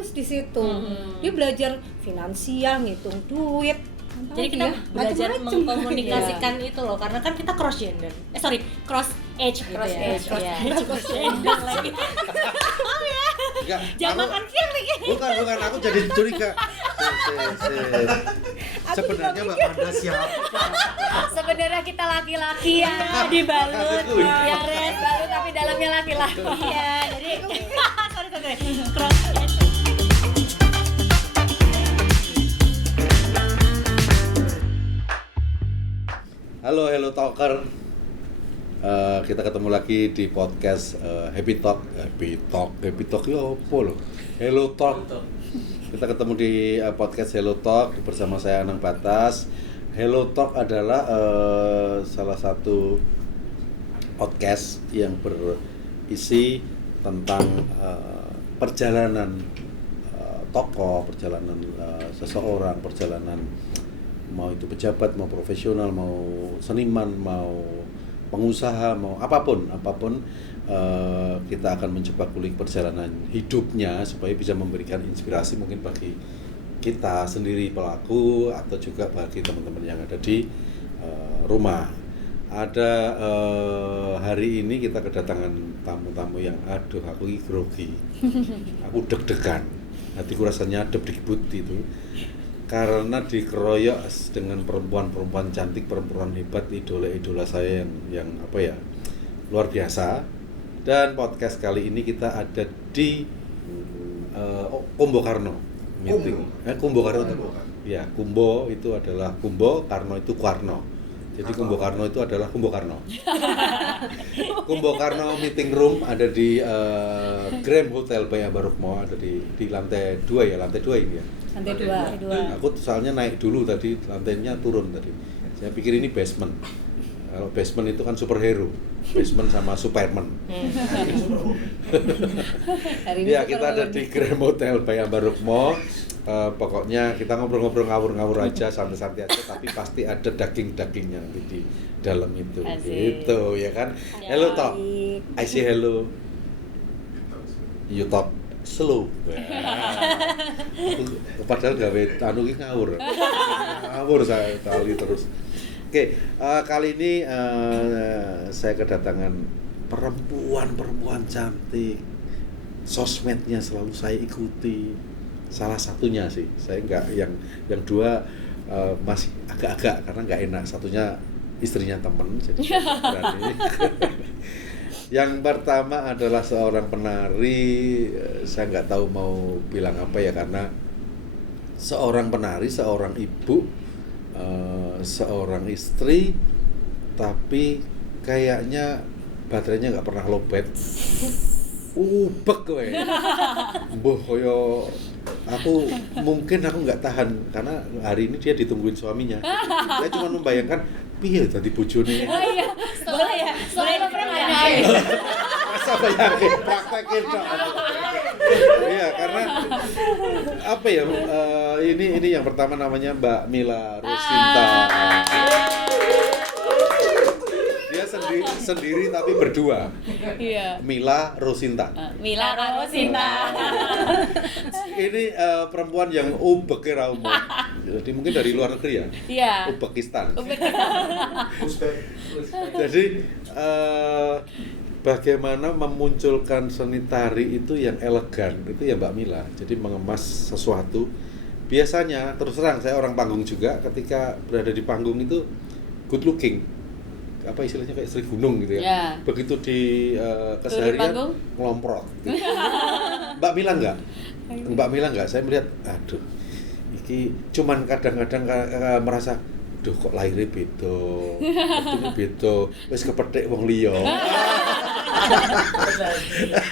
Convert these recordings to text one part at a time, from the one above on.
serius di situ. Dia belajar finansial, ngitung duit. Jadi kita belajar mengkomunikasikan itu loh, karena kan kita cross gender. Cross age gitu ya. Cross gender lagi. Enggak. Jangan makan siang nih. Bukan, aku jadi curiga. Sebenarnya Mbak Anda siapa? Sebenarnya kita laki-laki ya, Dibalut. ya red baru tapi dalamnya laki-laki. Iya, jadi sorry. Cross age. Hello Talker. Kita ketemu lagi di podcast Happy Talk ya apa loh? Hello Talk. Kita ketemu di podcast Hello Talk bersama saya Anang Batas. Hello Talk adalah salah satu podcast yang berisi tentang perjalanan tokoh, perjalanan seseorang, perjalanan mau itu pejabat, mau profesional, mau seniman, mau pengusaha, mau apapun kita akan mencoba kulik perjalanan hidupnya supaya bisa memberikan inspirasi mungkin bagi kita sendiri pelaku atau juga bagi teman-teman yang ada di rumah. Ada hari ini kita kedatangan tamu-tamu yang aku grogi, aku deg-degan, hatiku rasanya deg-degbut itu. Karena dikeroyok dengan perempuan cantik, perempuan hebat, idola saya yang luar biasa. Dan podcast kali ini kita ada di Kumbo Karno meeting. Kumbo Karno. Ya, Kumbo itu adalah Kumbo, Karno itu Karno. Jadi Kumbo Karno itu adalah Kumbo Karno. Kumbo Karno meeting room ada di Grand Hotel by Ambarukmo, ada di lantai 2 ya, lantai 2 ini ya. Lantai 2. Aku soalnya naik dulu tadi, lantainya turun tadi. Saya pikir ini basement. Kalau basement itu kan superhero, basement sama Superman. Ya, kita ada di Grand Hotel by Ambarukmo. Pokoknya kita ngobrol-ngobrol ngawur-ngawur aja, santai-santai aja, tapi pasti ada daging-dagingnya nanti di dalam itu. Gitu ya kan. Hello Talk. I say hello. You talk slow. Padahal gawe anu ki ngawur saya kali terus. Oke, kali ini saya kedatangan perempuan cantik. Sosmednya selalu saya ikuti. Salah satunya sih, saya enggak yang dua masih agak-agak karena enggak enak. Satunya istrinya temen, jadi berani. Yang pertama adalah seorang penari, saya nggak tahu mau bilang apa ya, karena seorang penari, seorang ibu, seorang istri, tapi kayaknya baterainya nggak pernah lowbat. Ubek kowe. Mbuh koyo aku nggak tahan karena hari ini dia ditungguin suaminya. Saya cuma membayangkan piye dadi bojone. Oh iya, boleh ya. Soalnya pernah Masa bayangin praktekin dong. Iya, karena apa ya? Ini yang pertama namanya Mbak Mila Rosinta. Dia sendiri tapi berdua. Iya. Mila Rosinta. Mila Rosinta. Ini perempuan yang ubek ra umum. Jadi mungkin dari luar negeri ya? Iya. Uzbekistan. Jadi bagaimana memunculkan seni tari itu yang elegan, itu ya Mbak Mila. Jadi mengemas sesuatu. Biasanya terus terang saya orang panggung juga, ketika berada di panggung itu good looking. Apa istilahnya kayak Sri Gunung gitu ya. Yeah. Begitu di keseharian ngelomprot. Gitu. Mbak Mila enggak? Saya melihat aduh. Iki cuman kadang-kadang merasa duh kok lahirnya beda. Wektune beda. Wis kepethik wong liya.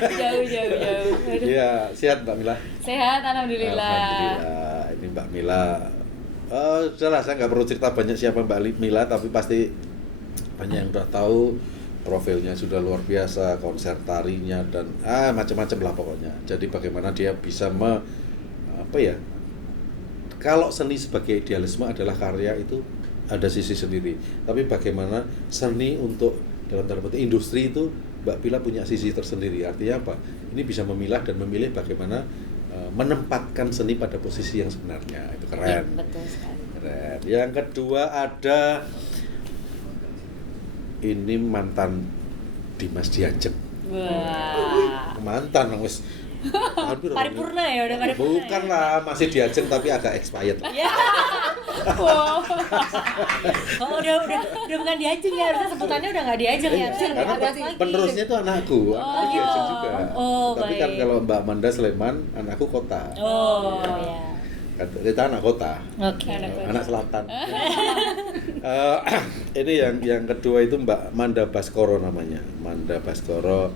Jauh. Iya, sehat Mbak Mila? Sehat, alhamdulillah. Ini Mbak Mila. Sudahlah, saya nggak perlu cerita banyak siapa Mbak Mila, tapi pasti banyak yang udah tahu. Profilnya sudah luar biasa, konser tarinya dan macam-macam lah pokoknya. Jadi bagaimana dia bisa kalau seni sebagai idealisme adalah karya itu ada sisi sendiri. Tapi bagaimana seni untuk dalam tanda petik industri itu Mbak Mila punya sisi tersendiri. Artinya apa? Ini bisa memilah dan memilih bagaimana menempatkan seni pada posisi yang sebenarnya. Itu keren. Ya, betul sekali. Keren. Yang kedua ada ini mantan Dimas Diajeng. Wah. Mantan wis hampir Paripurna ya, udah paripurna. bukan lah, masih Diajeng tapi agak expired lah. Ya. Wow. Oh, udah bukan Diajeng ya, harusnya sebutannya udah nggak Diajeng ya. Harusnya Karena ada lagi. penerusnya itu anakku Diajeng juga. Oh, Tapi kan baik. kalau Mbak Manda Sleman, anakku kota. Oh, ya. Kita anak kota. Oke. Anak selatan. Ini yang kedua itu Mbak Manda Baskoro namanya. Manda Baskoro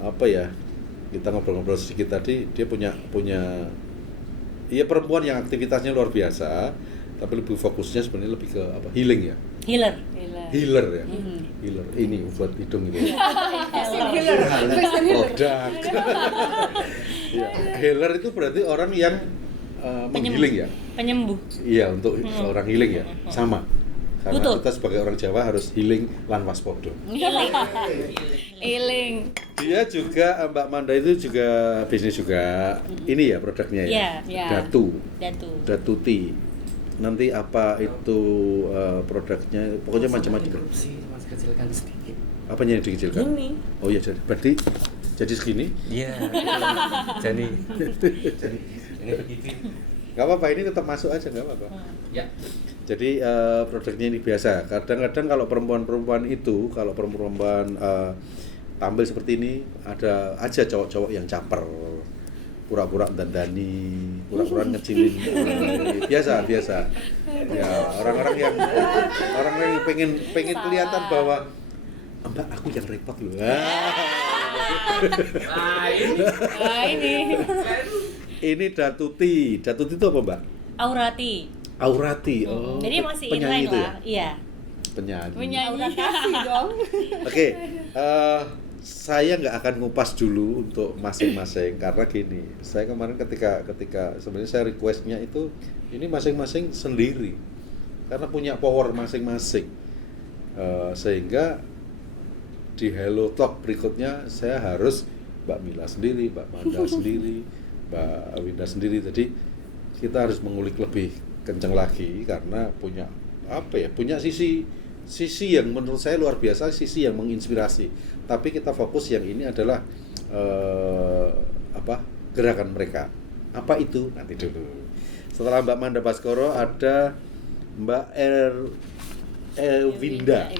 apa ya? Kita ngobrol-ngobrol sedikit tadi, dia punya iya perempuan yang aktivitasnya luar biasa, tapi lebih fokusnya sebenarnya lebih ke apa? Healing ya. Healer ya. Healer. Ini buat hidung ini. Healer. Produk. Ya, healer itu berarti orang yang menghealing ya. Penyembuh. Iya, untuk seorang healing ya. Sama. Karena Betul. kita sebagai orang Jawa harus healing lan waspada. Healing. Dia juga Mbak Manda itu juga bisnis juga. Ini ya produknya ya. Iya. Datu tea. Nanti apa itu produknya? Pokoknya macam-macam. Masih kecilkan sedikit. Apanya yang dikecilkan? Ini. Oh iya, berarti jadi segini? Iya. Jadi ini begitu. Gak apa-apa, ini tetap masuk aja, gak apa-apa. Ya. Jadi produknya ini biasa. Kadang-kadang kalau perempuan tampil seperti ini, ada aja cowok-cowok yang caper, pura-pura dandani, pura-pura ngecilin. Biasa. Ya, orang-orang yang pengen kelihatan bahwa Mbak, aku yang repot loh. Ini. Ini Datu Tea. Datu Tea itu apa, Mbak? Aurati. Oh. Jadi masih penyanyi inline itu lah. ya? Iya. Penyanyi. Kasih dong. Oke, saya nggak akan ngupas dulu untuk masing-masing karena gini, saya kemarin ketika sebenarnya saya requestnya itu ini masing-masing sendiri karena punya power masing-masing, sehingga di Hello Talk berikutnya saya harus Mbak Mila sendiri, Mbak Manda sendiri, Mbak Winda sendiri. Jadi kita harus mengulik lebih kencang lagi karena punya sisi yang menurut saya luar biasa, sisi yang menginspirasi. Tapi kita fokus yang ini adalah gerakan mereka. Apa itu? Nanti dulu. Setelah Mbak Manda Baskoro ada Mbak Ewinda.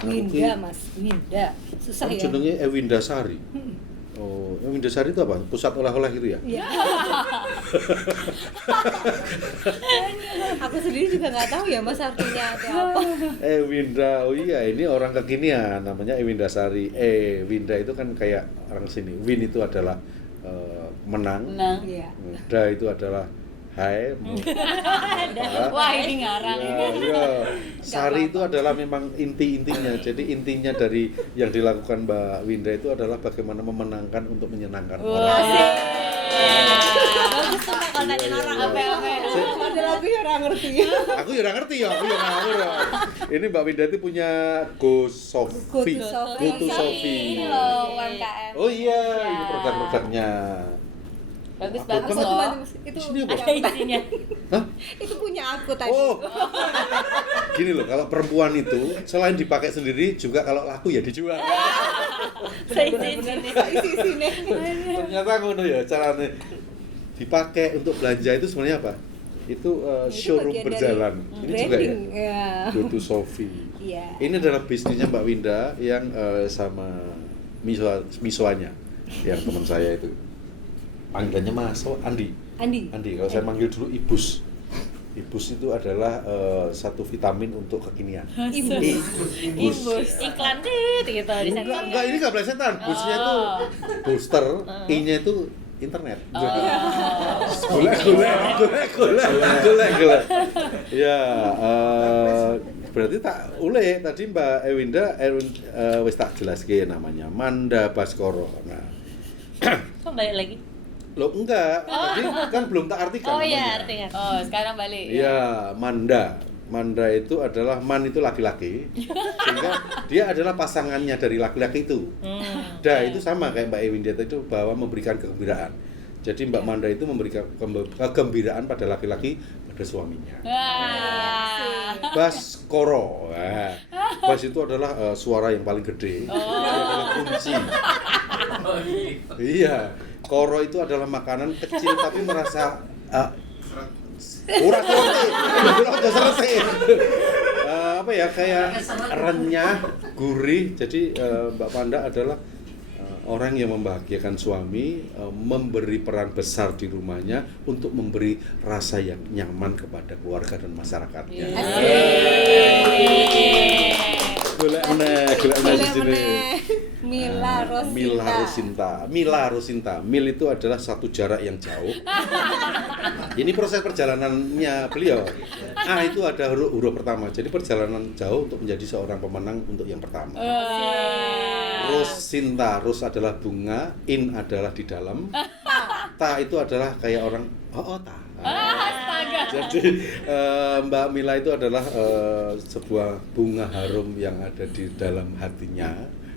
Winda, Mas. Winda. Susah ya. Jenenge Ewinda Sari. Oh, Ewinda Sari itu apa? Pusat oleh-oleh gitu ya? Iya. Aku sendiri juga nggak tahu ya Mas artinya atau apa. Ewinda, oh iya ini orang kekinian namanya Ewinda Sari. Winda itu kan kayak orang sini. Win itu adalah menang. Iya. Da itu adalah hai. Wah, ini ngarang. Iya. Sari itu adalah memang intinya. Jadi intinya dari yang dilakukan Mbak Winda itu adalah bagaimana memenangkan untuk menyenangkan orang. Bagus tuh kalau nanyain orang apa. Ada lagunya orang ngerti. Aku ya ngerti ya, aku ya ngawur ya. Ini Mbak Winda itu punya Go Sofi. Go to Sofi. Ini loh UMKM. Oh iya, ini produk-produknya. Bagus Aku loh. Itu Sini apa? Ada isinya. Hah? itu punya aku tadi. Oh. Gini loh, kalau perempuan itu selain dipakai sendiri juga kalau laku ya dijual. Isi sini. Ternyata ngono ya caranya. Dipakai untuk belanja itu sebenarnya apa? Itu showroom bagian berjalan. dari Ini juga ya. branding, ya. Go to Sofi. Iya. Ini adalah bisnisnya Mbak Winda yang sama Misoanya, yang teman saya itu. Panggilannya Mas Andi. Kalau saya manggil dulu Ibus. Ibus itu adalah satu vitamin untuk kekinian. Ibus. Iklan gitu di sana. Enggak, ini enggak belesetan. Busnya itu booster, I-nya itu internet. Golek. Ya, berarti tak ule tadi Mbak Ewinda wis tak jelaske namanya Manda Baskoro. Nah. Kok balik lagi? Loh enggak, tadi kan belum tak artikan. Oh iya, namanya. artinya. Oh, sekarang balik. Iya, Manda itu adalah man itu laki-laki, sehingga dia adalah pasangannya dari laki-laki itu. Da itu sama kayak Mbak Ewinda itu bahwa memberikan kegembiraan. Jadi Mbak Manda itu memberikan kegembiraan pada laki-laki pada suaminya. Bass koro. Nah, bass itu adalah suara yang paling gede. Itu adalah kunci. Iya. Koro itu adalah makanan kecil tapi merasa udah selesai. Apa ya, kayak renyah, gurih. Jadi Mbak Manda adalah orang yang membahagiakan suami, memberi peran besar di rumahnya untuk memberi rasa yang nyaman kepada keluarga dan masyarakatnya. Golek di sini. Mila Rosinta. Mil itu adalah satu jarak yang jauh. Ini proses perjalanannya beliau. Itu ada huruf pertama. Jadi perjalanan jauh untuk menjadi seorang pemenang untuk yang pertama. Rosinta, ros adalah bunga, in adalah di dalam. Ta itu adalah kayak orang ta. Jadi Mbak Mila itu adalah sebuah bunga harum yang ada di dalam hatinya,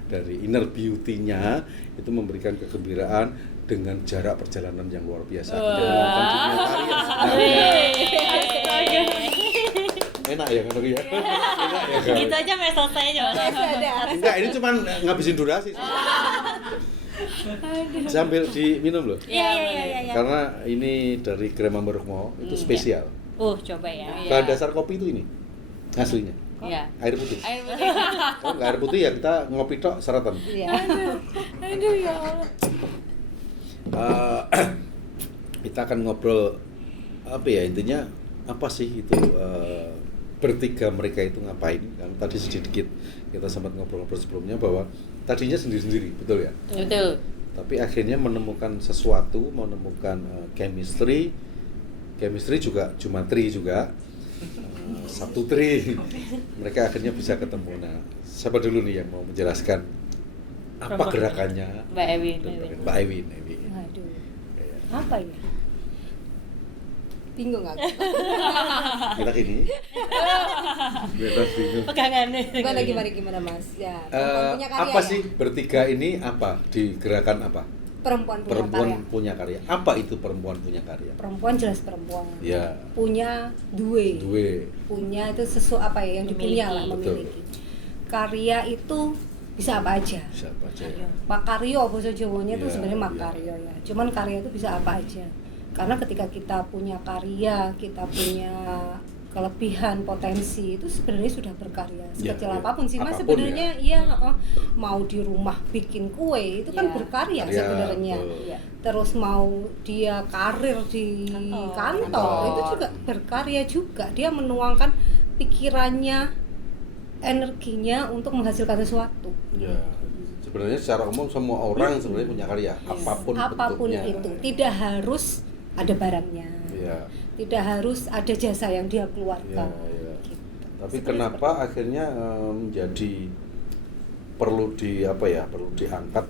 dari inner beauty-nya itu memberikan kegembiraan dengan jarak perjalanan yang luar biasa. Menjalankan dunia tari yang sebenarnya. Enak ya kan ya? Enak ya kan? Gitu aja sampai selesai aja. Enggak, ini cuma ngabisin durasi. Sambil diminum loh. Iya. Karena ini dari Krema Merukmo, itu spesial. Coba ya. Bahan dasar kopi itu ini aslinya. Iya. Air putih. Kalau nggak air putih ya kita ngopi tok sarapan. Iya. Aduh ya Allah. Kita akan ngobrol apa ya, intinya apa sih itu bertiga mereka itu ngapain? Kan tadi sedikit kita sempat ngobrol-ngobrol sebelumnya bahwa tadinya sendiri-sendiri, betul ya? Betul. Tapi akhirnya menemukan sesuatu, menemukan chemistry juga cuma tri juga. Satu tri. Mereka akhirnya bisa ketemu. Nah, siapa dulu nih yang mau menjelaskan apa gerakannya? Mbak Ewin. Waduh. Apa ya? Bingung aku. Kita gini. Bebas bingung. Pegangannya. Gimana Mas? Ya, perempuan punya karya. Apa sih bertiga ini apa di gerakan apa? Perempuan Punya karya. Apa itu perempuan punya karya? Perempuan jelas perempuan. Ya. Punya duwe. Punya itu sesuatu apa ya yang dipunya lah, memiliki. Karya itu bisa apa aja. Makaryo bahasa Jawanya itu sebenarnya makaryo ya. Cuman karya itu bisa apa aja. Karena ketika kita punya karya, kita punya kelebihan, potensi, itu sebenarnya sudah berkarya. Sekecil apapun sih Mas sebenarnya mau di rumah bikin kue itu kan berkarya sebenarnya. Terus mau dia karir di kantor itu juga berkarya juga. Dia menuangkan pikirannya, energinya untuk menghasilkan sesuatu. Ya. Sebenarnya secara umum semua orang sebenarnya punya karya, apapun bentuknya. Itu tidak harus ada barangnya, tidak harus ada jasa yang dia keluarkan. Gitu. Tapi kenapa akhirnya menjadi perlu diangkat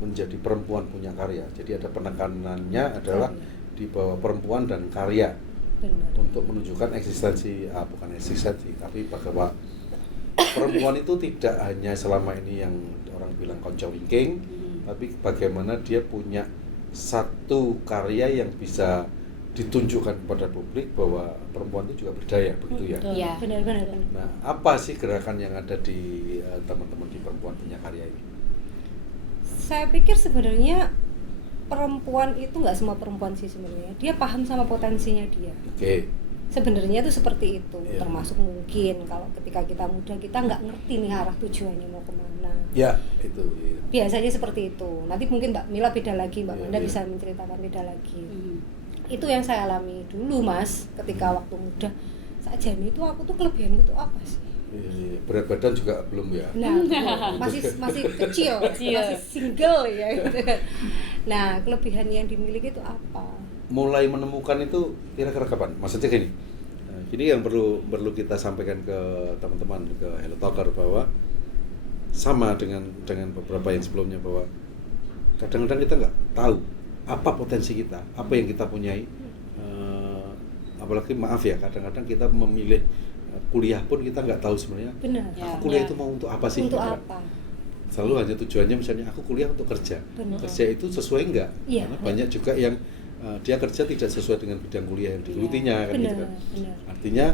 menjadi perempuan punya karya. Jadi ada penekanannya adalah di bawah perempuan dan karya. Benar. Untuk menunjukkan bukan eksistensi, tapi bahwa perempuan itu tidak hanya selama ini yang orang bilang konco-wingking, tapi bagaimana dia punya satu karya yang bisa ditunjukkan kepada publik bahwa perempuan itu juga berdaya, begitu ya? Iya, benar. Nah, apa sih gerakan yang ada di teman-teman di perempuan punya karya ini? Saya pikir sebenarnya perempuan itu nggak semua perempuan sih sebenarnya. Dia paham sama potensinya dia. Oke. Sebenarnya itu seperti itu, termasuk mungkin kalau ketika kita muda kita nggak ngerti nih arah tujuannya mau kemana. Ya, itu. Iya. Biasanya seperti itu. Nanti mungkin Mbak Mila beda lagi, Mbak Manda bisa menceritakan beda lagi. Itu yang saya alami dulu Mas, ketika waktu muda. Saat Jani itu aku tuh kelebihan itu apa sih? Berat badan juga belum ya? Nah, masih kecil, masih single ya. Gitu. Nah, kelebihan yang dimiliki itu apa? Mulai menemukan itu kira-kira kapan? Maksudnya gini, ini yang perlu kita sampaikan ke teman-teman, ke Hello Talker, bahwa sama dengan beberapa yang sebelumnya, bahwa kadang-kadang kita nggak tahu apa potensi kita, apa yang kita punyai. Apalagi kadang-kadang kita memilih kuliah pun kita nggak tahu sebenarnya. Benar. Aku kuliah itu mau untuk apa sih? Untuk apa? Selalu hanya tujuannya misalnya aku kuliah untuk kerja. Benar. Kerja itu sesuai enggak? Iya. Karena banyak juga yang dia kerja tidak sesuai dengan bidang kuliah yang digelutinya kan gitu kan. Benar. Artinya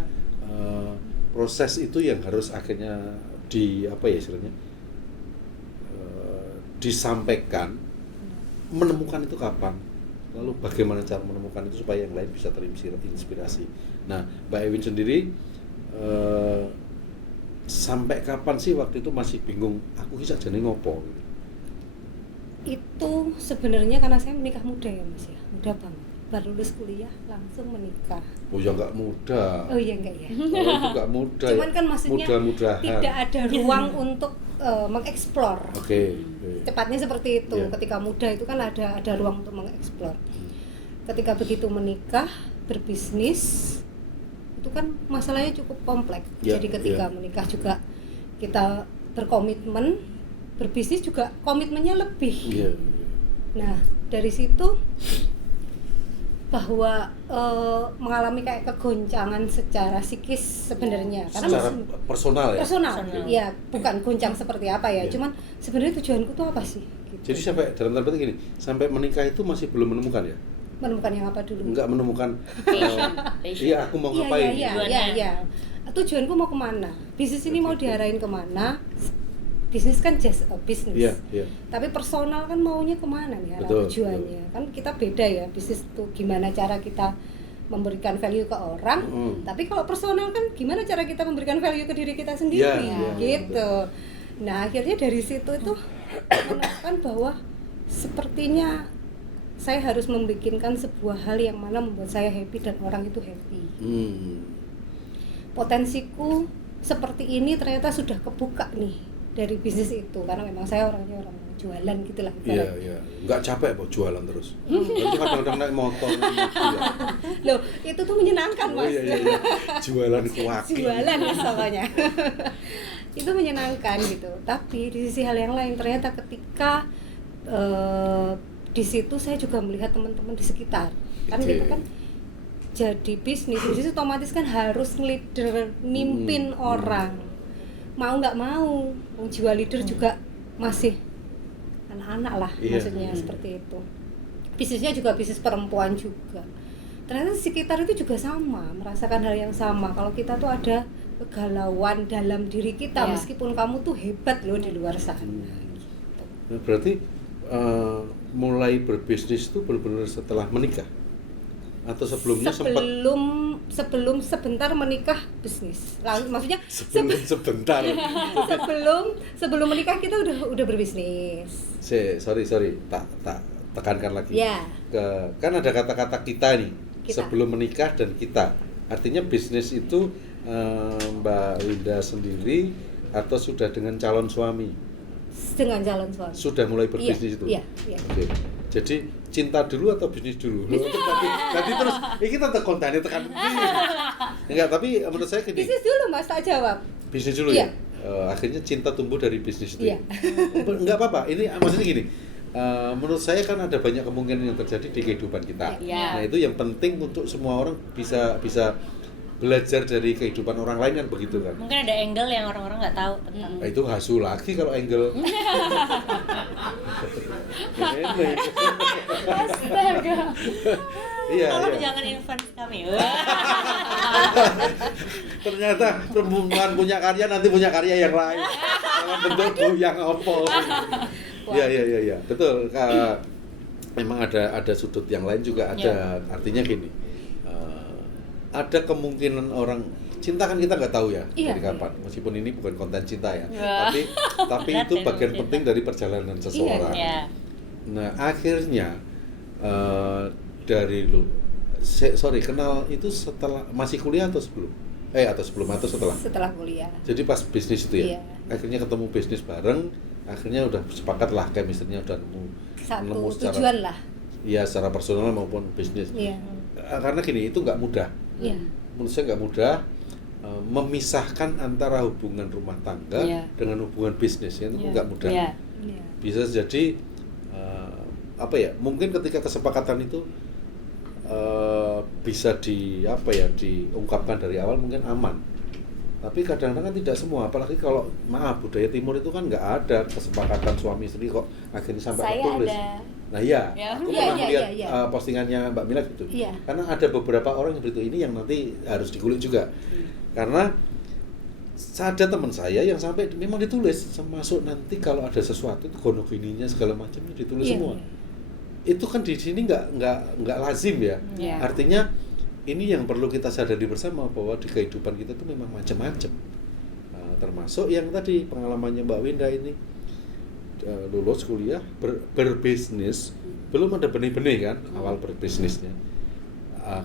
proses itu yang harus akhirnya istilahnya disampaikan, menemukan itu kapan, lalu bagaimana cara menemukan itu supaya yang lain bisa terinspirasi. Nah, Mbak Ewin sendiri sampai kapan sih waktu itu masih bingung aku bisa jadi ngopo? Itu sebenarnya karena saya menikah muda ya Mas ya, muda banget. Baru lulus kuliah langsung menikah. Oh ya nggak muda. Oh iya enggak ya. Oh, itu nggak muda. Cuman ya. kan maksudnya Mudah-mudahan. tidak ada ruang untuk mengeksplor. Oke. Tepatnya seperti itu. Yeah. Ketika muda itu kan ada ruang untuk mengeksplor. Ketika begitu menikah, berbisnis, itu kan masalahnya cukup kompleks. Yeah, Jadi ketika menikah juga kita berkomitmen, berbisnis juga komitmennya lebih. Iya. Nah, dari situ bahwa mengalami kayak kegoncangan secara psikis sebenarnya karena Secara personal ya. personal. Personal. Ya, bukan goncang seperti apa ya. Iya. Cuman sebenarnya tujuanku tuh apa sih? Gitu. Jadi sampai dalam tanda petik gini, sampai menikah itu masih belum menemukan ya? Menemukan yang apa dulu? Enggak menemukan. Passion. Iya, aku mau ngapain? Iya. Tujuanku mau kemana? Bisnis ini mau diarahin kemana? Bisnis kan just a business. Iya. Tapi personal kan maunya kemana nih arah Betul, tujuannya? Kan kita beda ya, bisnis tuh gimana cara kita memberikan value ke orang. Tapi kalau personal kan gimana cara kita memberikan value ke diri kita sendiri, Iya, gitu. Nah, akhirnya dari situ itu menemukan bahwa sepertinya saya harus membikinkan sebuah hal yang mana membuat saya happy dan orang itu happy. Potensiku seperti ini ternyata sudah kebuka nih dari bisnis itu, karena memang saya orangnya orang jualan gitulah. Iya. Enggak capek kok jualan terus. Nanti kadang-kadang naik motor. Loh, itu tuh menyenangkan Mas. Oh iya. Jualan kuaki. Jualan ya pokoknya. Itu menyenangkan gitu. Tapi di sisi hal yang lain ternyata ketika di situ saya juga melihat teman-teman di sekitar. Kan kita kan jadi bisnis otomatis kan harus leader, mimpin orang. Mau nggak mau, jiwa leader juga masih anak-anak lah, maksudnya seperti itu. Bisnisnya juga bisnis perempuan juga. Ternyata sekitar itu juga sama, merasakan hal yang sama. Kalau kita tuh ada kegalauan dalam diri kita, meskipun kamu tuh hebat loh di luar sana. Gitu. Nah, berarti mulai berbisnis itu benar-benar setelah menikah? Atau sebelumnya sebelum sebentar menikah bisnis. Lalu maksudnya sebentar. sebelum menikah kita udah berbisnis. Sorry, tak tekankan lagi. Ya. Kan ada kata-kata kita nih, sebelum menikah dan kita. Artinya bisnis itu Mbak Winda sendiri atau sudah dengan calon suami? Dengan calon suami. Sudah mulai berbisnis itu? Iya. Oke. Jadi cinta dulu atau bisnis dulu? Nanti terus, kita kontennya tekan. Enggak, tapi menurut saya gini. Bisnis dulu Mas, tak jawab. Bisnis dulu ya? Akhirnya cinta tumbuh dari bisnis itu. Iya. Enggak apa-apa, ini maksudnya gini. Menurut saya kan ada banyak kemungkinan yang terjadi di kehidupan kita. Iya. Nah, itu yang penting untuk semua orang bisa belajar dari kehidupan orang lain kan begitu kan. Mungkin ada angle yang orang-orang nggak tahu tentang. Nah, itu hasu lagi kalau angle. Astaga. Iya. Tolong jangan influence kami. Ternyata perempuan punya karya nanti punya karya yang lain. Jangan bentuk yang apa. Iya. Betul. Memang ada sudut yang lain juga ada. Artinya gini. Ada kemungkinan orang cinta kan kita nggak tahu ya dari kapan, meskipun ini bukan konten cinta ya, tapi itu bagian penting dari perjalanan seseorang. Nah akhirnya dari kenal itu setelah masih kuliah atau sebelum? Atau setelah? Setelah kuliah. Jadi pas bisnis itu ya, Iya. akhirnya ketemu bisnis bareng, akhirnya udah sepakat lah chemistry-nya udah Satu nemu tujuan lah. Iya, secara personal maupun bisnis. Iya. Karena gini, itu nggak mudah. Iya. Menurut saya nggak mudah memisahkan antara hubungan rumah tangga dengan hubungan bisnis, itu nggak mudah. Iya. Bisa jadi mungkin ketika kesepakatan itu bisa diungkapkan dari awal mungkin aman. Tapi kadang-kadang kan tidak semua, apalagi kalau maaf budaya timur itu kan nggak ada kesepakatan suami istri kok akhirnya sampai Saya tertulis. ada. Nah iya, Ya. aku Iya, pernah iya, melihat iya. postingannya Mbak Mila gitu. Iya. Karena ada beberapa orang yang beritahu ini yang nanti harus dikulik juga. Karena ada teman saya yang sampai memang ditulis, termasuk nanti kalau ada sesuatu itu gonogininya segala macamnya ditulis Iya. semua. Itu kan di sini nggak lazim ya. Iya. Artinya ini yang perlu kita sadari bersama bahwa di kehidupan kita itu memang macam-macam. Termasuk yang tadi pengalamannya Mbak Winda ini lulus kuliah berbisnis, belum ada benih-benih kan awal berbisnisnya.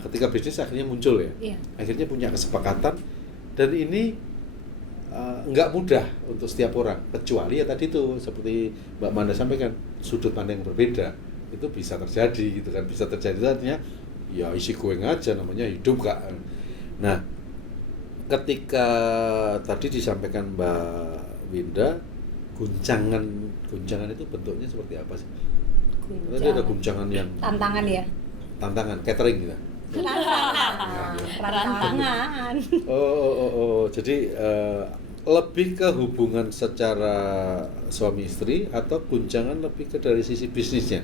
Ketika bisnis akhirnya muncul ya. Iya. Akhirnya punya kesepakatan dan ini nggak mudah untuk setiap orang, kecuali ya tadi tuh seperti Mbak Manda sampaikan, sudut pandang yang berbeda itu bisa terjadi gitu kan, bisa terjadi artinya ya isi goeng aja namanya hidup kan. Nah, ketika tadi disampaikan Mbak Winda, guncangan itu bentuknya seperti apa sih? Tadi ada guncangan yang tantangan ya. tantangan catering gitu. Tantangan. Oh. Jadi lebih ke hubungan secara suami istri atau guncangan lebih ke dari sisi bisnisnya?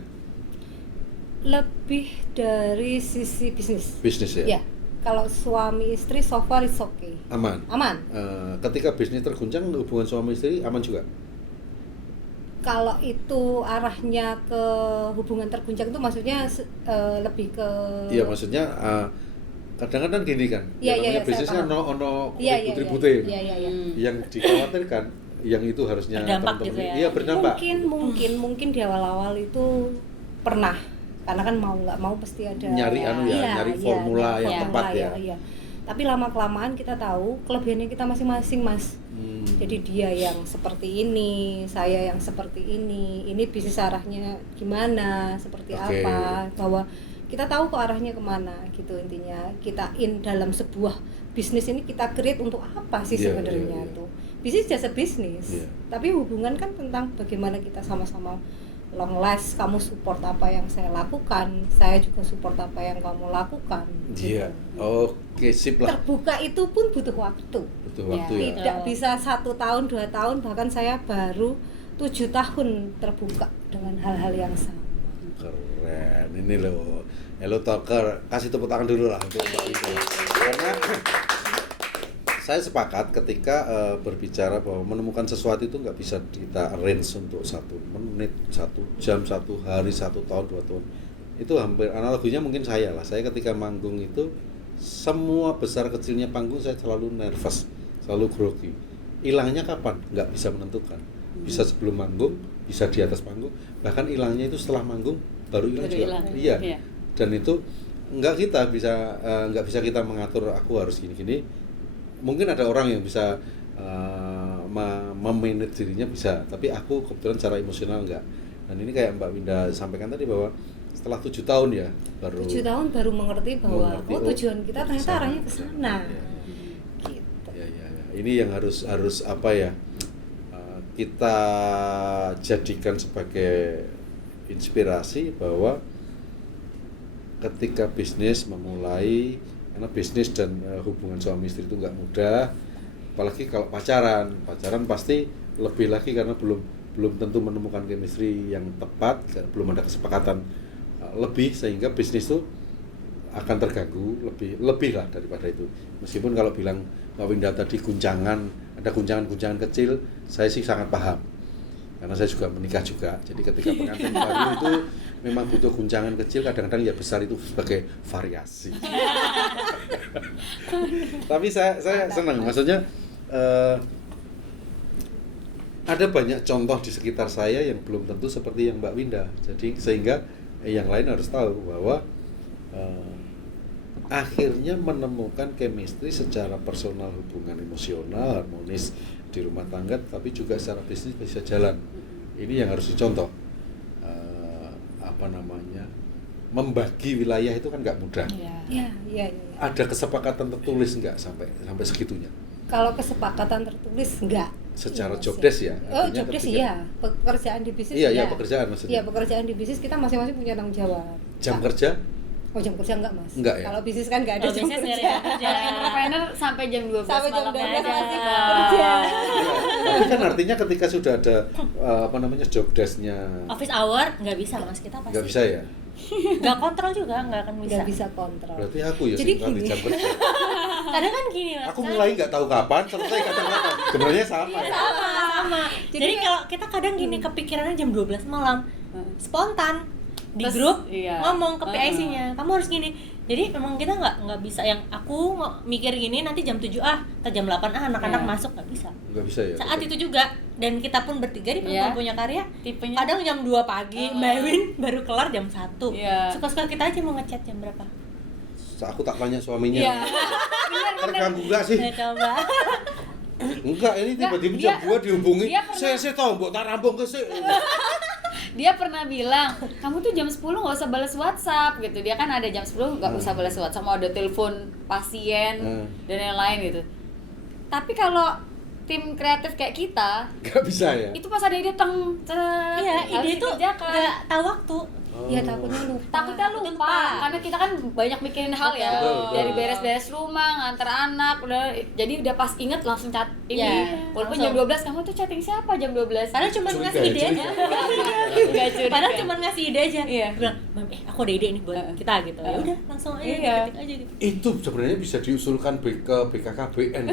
Lebih dari sisi bisnis. Bisnis ya? Ya. Kalau suami istri so far it's okay. Aman. Aman. Ketika bisnis terguncang, hubungan suami istri aman juga? Kalau itu arahnya ke hubungan terguncang itu maksudnya lebih ke Iya, maksudnya kadang-kadang gini kan, Iya, yang iya, namanya saya bisnis kan paham. ono Iya, iya, ribut-ributnya. iya. Yang dikhawatirkan, yang itu harusnya Berdampak teman-teman gitu ya? iya berdampak. Mungkin di awal-awal itu pernah, karena kan mau nggak mau pasti ada Nyari nyari formula nyari yang formula, tepat ya. iya. Tapi lama kelamaan kita tahu kelebihannya kita masing-masing, Mas. Jadi dia yang seperti ini, saya yang seperti ini bisnis arahnya gimana, seperti Oke. apa, bahwa kita tahu kok arahnya kemana gitu intinya. Kita dalam sebuah bisnis ini kita create untuk apa sih Iya, sebenarnya iya. tuh. Bisnis jasa bisnis, Iya. tapi hubungan kan tentang bagaimana kita sama-sama long last, kamu support apa yang saya lakukan, saya juga support apa yang kamu lakukan. Iya. Gitu. Oke, sip lah. Terbuka itu pun butuh waktu. Butuh waktu ya. Tidak bisa 1 tahun, 2 tahun, bahkan saya baru 7 tahun terbuka dengan hal-hal yang sama. Keren, ini loh. Hello Talker, kasih tepuk tangan dulu lah untuk Mbak Winda. Karena saya sepakat ketika berbicara bahwa menemukan sesuatu itu nggak bisa kita arrange untuk 1 menit, 1 jam, 1 hari, 1 tahun, 2 tahun. Itu hampir analoginya mungkin saya lah. Saya ketika manggung itu semua besar kecilnya panggung saya selalu nervous, selalu grogi. Hilangnya kapan? Nggak bisa menentukan. Bisa sebelum manggung, bisa di atas panggung, bahkan hilangnya itu setelah manggung baru hilang juga. Iya. Dan itu nggak bisa kita mengatur aku harus gini-gini. Mungkin ada orang yang bisa memanage dirinya bisa, tapi aku kebetulan secara emosional enggak. Dan ini kayak Mbak Winda sampaikan tadi bahwa setelah 7 tahun ya baru 7 tahun baru mengerti bahwa tujuan kita ternyata arahnya ke sana. Ya. Gitu. Ya. Ini yang harus apa ya, kita jadikan sebagai inspirasi bahwa ketika bisnis memulai, karena bisnis dan hubungan suami istri itu nggak mudah, apalagi kalau pacaran pasti lebih lagi karena belum tentu menemukan chemistry yang tepat, belum ada kesepakatan lebih, sehingga bisnis itu akan terganggu lebih lah daripada itu. Meskipun kalau bilang Mbak Winda tadi ada guncangan kecil, saya sih sangat paham karena saya juga menikah juga. Jadi ketika pengantin baru itu memang butuh guncangan kecil, kadang-kadang ya besar itu sebagai variasi. Tapi saya senang, maksudnya ada banyak contoh di sekitar saya yang belum tentu seperti yang Mbak Winda. Jadi sehingga yang lain harus tahu bahwa akhirnya menemukan chemistry secara personal, hubungan emosional harmonis di rumah tangga, tapi juga secara bisnis bisa jalan. Ini yang harus dicontoh. Membagi wilayah itu kan nggak mudah. Iya. Ada kesepakatan tertulis nggak sampai segitunya? Kalau kesepakatan tertulis enggak. Secara Iya job sih. desk ya? Oh, Artinya job desk ketika- iya. Pekerjaan di bisnis Iya, pekerjaan maksudnya. Iya, pekerjaan di bisnis kita masing-masing punya tanggung jawab. Jam kerja? Oh, jam kerja enggak, Mas? Enggak ya? Kalau bisnis kan enggak ada Kalau jam bisnis kerja. nggak ada jam kerja. Entrepreneur sampai jam 12 Sampai jam malam 12 ada. masih kerja. Tapi kan artinya ketika sudah ada job desk-nya Office hour nggak bisa Mas, kita pasti nggak bisa ya? nggak kontrol juga, nggak akan bisa. Nggak bisa kontrol. Berarti aku ya Jadi sih nggak gini. jam kerja. Kadang kan gini Mas, Aku mulai nggak tahu kapan, selesai kapan. Sebenarnya sama ya. sama. Jadi kalau kita kadang gini kepikirannya jam 12 malam, spontan di Terus, grup iya. ngomong ke PIC-nya, kamu harus gini. Jadi memang kita nggak bisa yang aku mikir gini nanti jam 7 ke jam 8 anak-anak Iya. masuk, nggak bisa. Nggak bisa ya. Saat itu juga, dan kita pun bertiga di Iya. punya karya Tipenya kadang jam 2 pagi, Mbak Ewin baru kelar jam 1. Iya. Suka-suka kita aja mau ngechat jam berapa. Aku tak tanya suaminya. Iya. Terganggu nggak sih? Nah, coba. Enggak, ini tiba-tiba Dia- jam 2 dihubungi. dia pernah- Saya tahu, mbok tak rampung ke sih. Dia pernah bilang, kamu tuh jam 10 nggak usah balas WhatsApp gitu. Dia kan ada jam 10 nggak usah balas WhatsApp, mau ada telepon pasien dan lain-lain gitu. Tapi kalau tim kreatif kayak kita, Nggak bisa ya. itu pas ada ide teng, Iya, harus ide itu dikerjakan. nggak tahu waktu. Ya takutnya lupa. Takutnya lupa, karena kita kan banyak mikirin hal ya, Betul, betul. dari beres-beres rumah, nganter anak, jadi udah pas inget langsung chat ini. Iya, Walaupun langsung. jam 12, kamu tuh chatting siapa jam 12? Padahal cuma Curiga ngasih ya, ide curiga. aja. Nggak curiga. Padahal cuma ngasih ide aja. Iya. Bilang, "Mam, aku ada ide nih buat kita gitu." Ya udah, langsung aja Iya. diketik aja gitu. Itu sebenarnya bisa diusulkan ke BKKBN.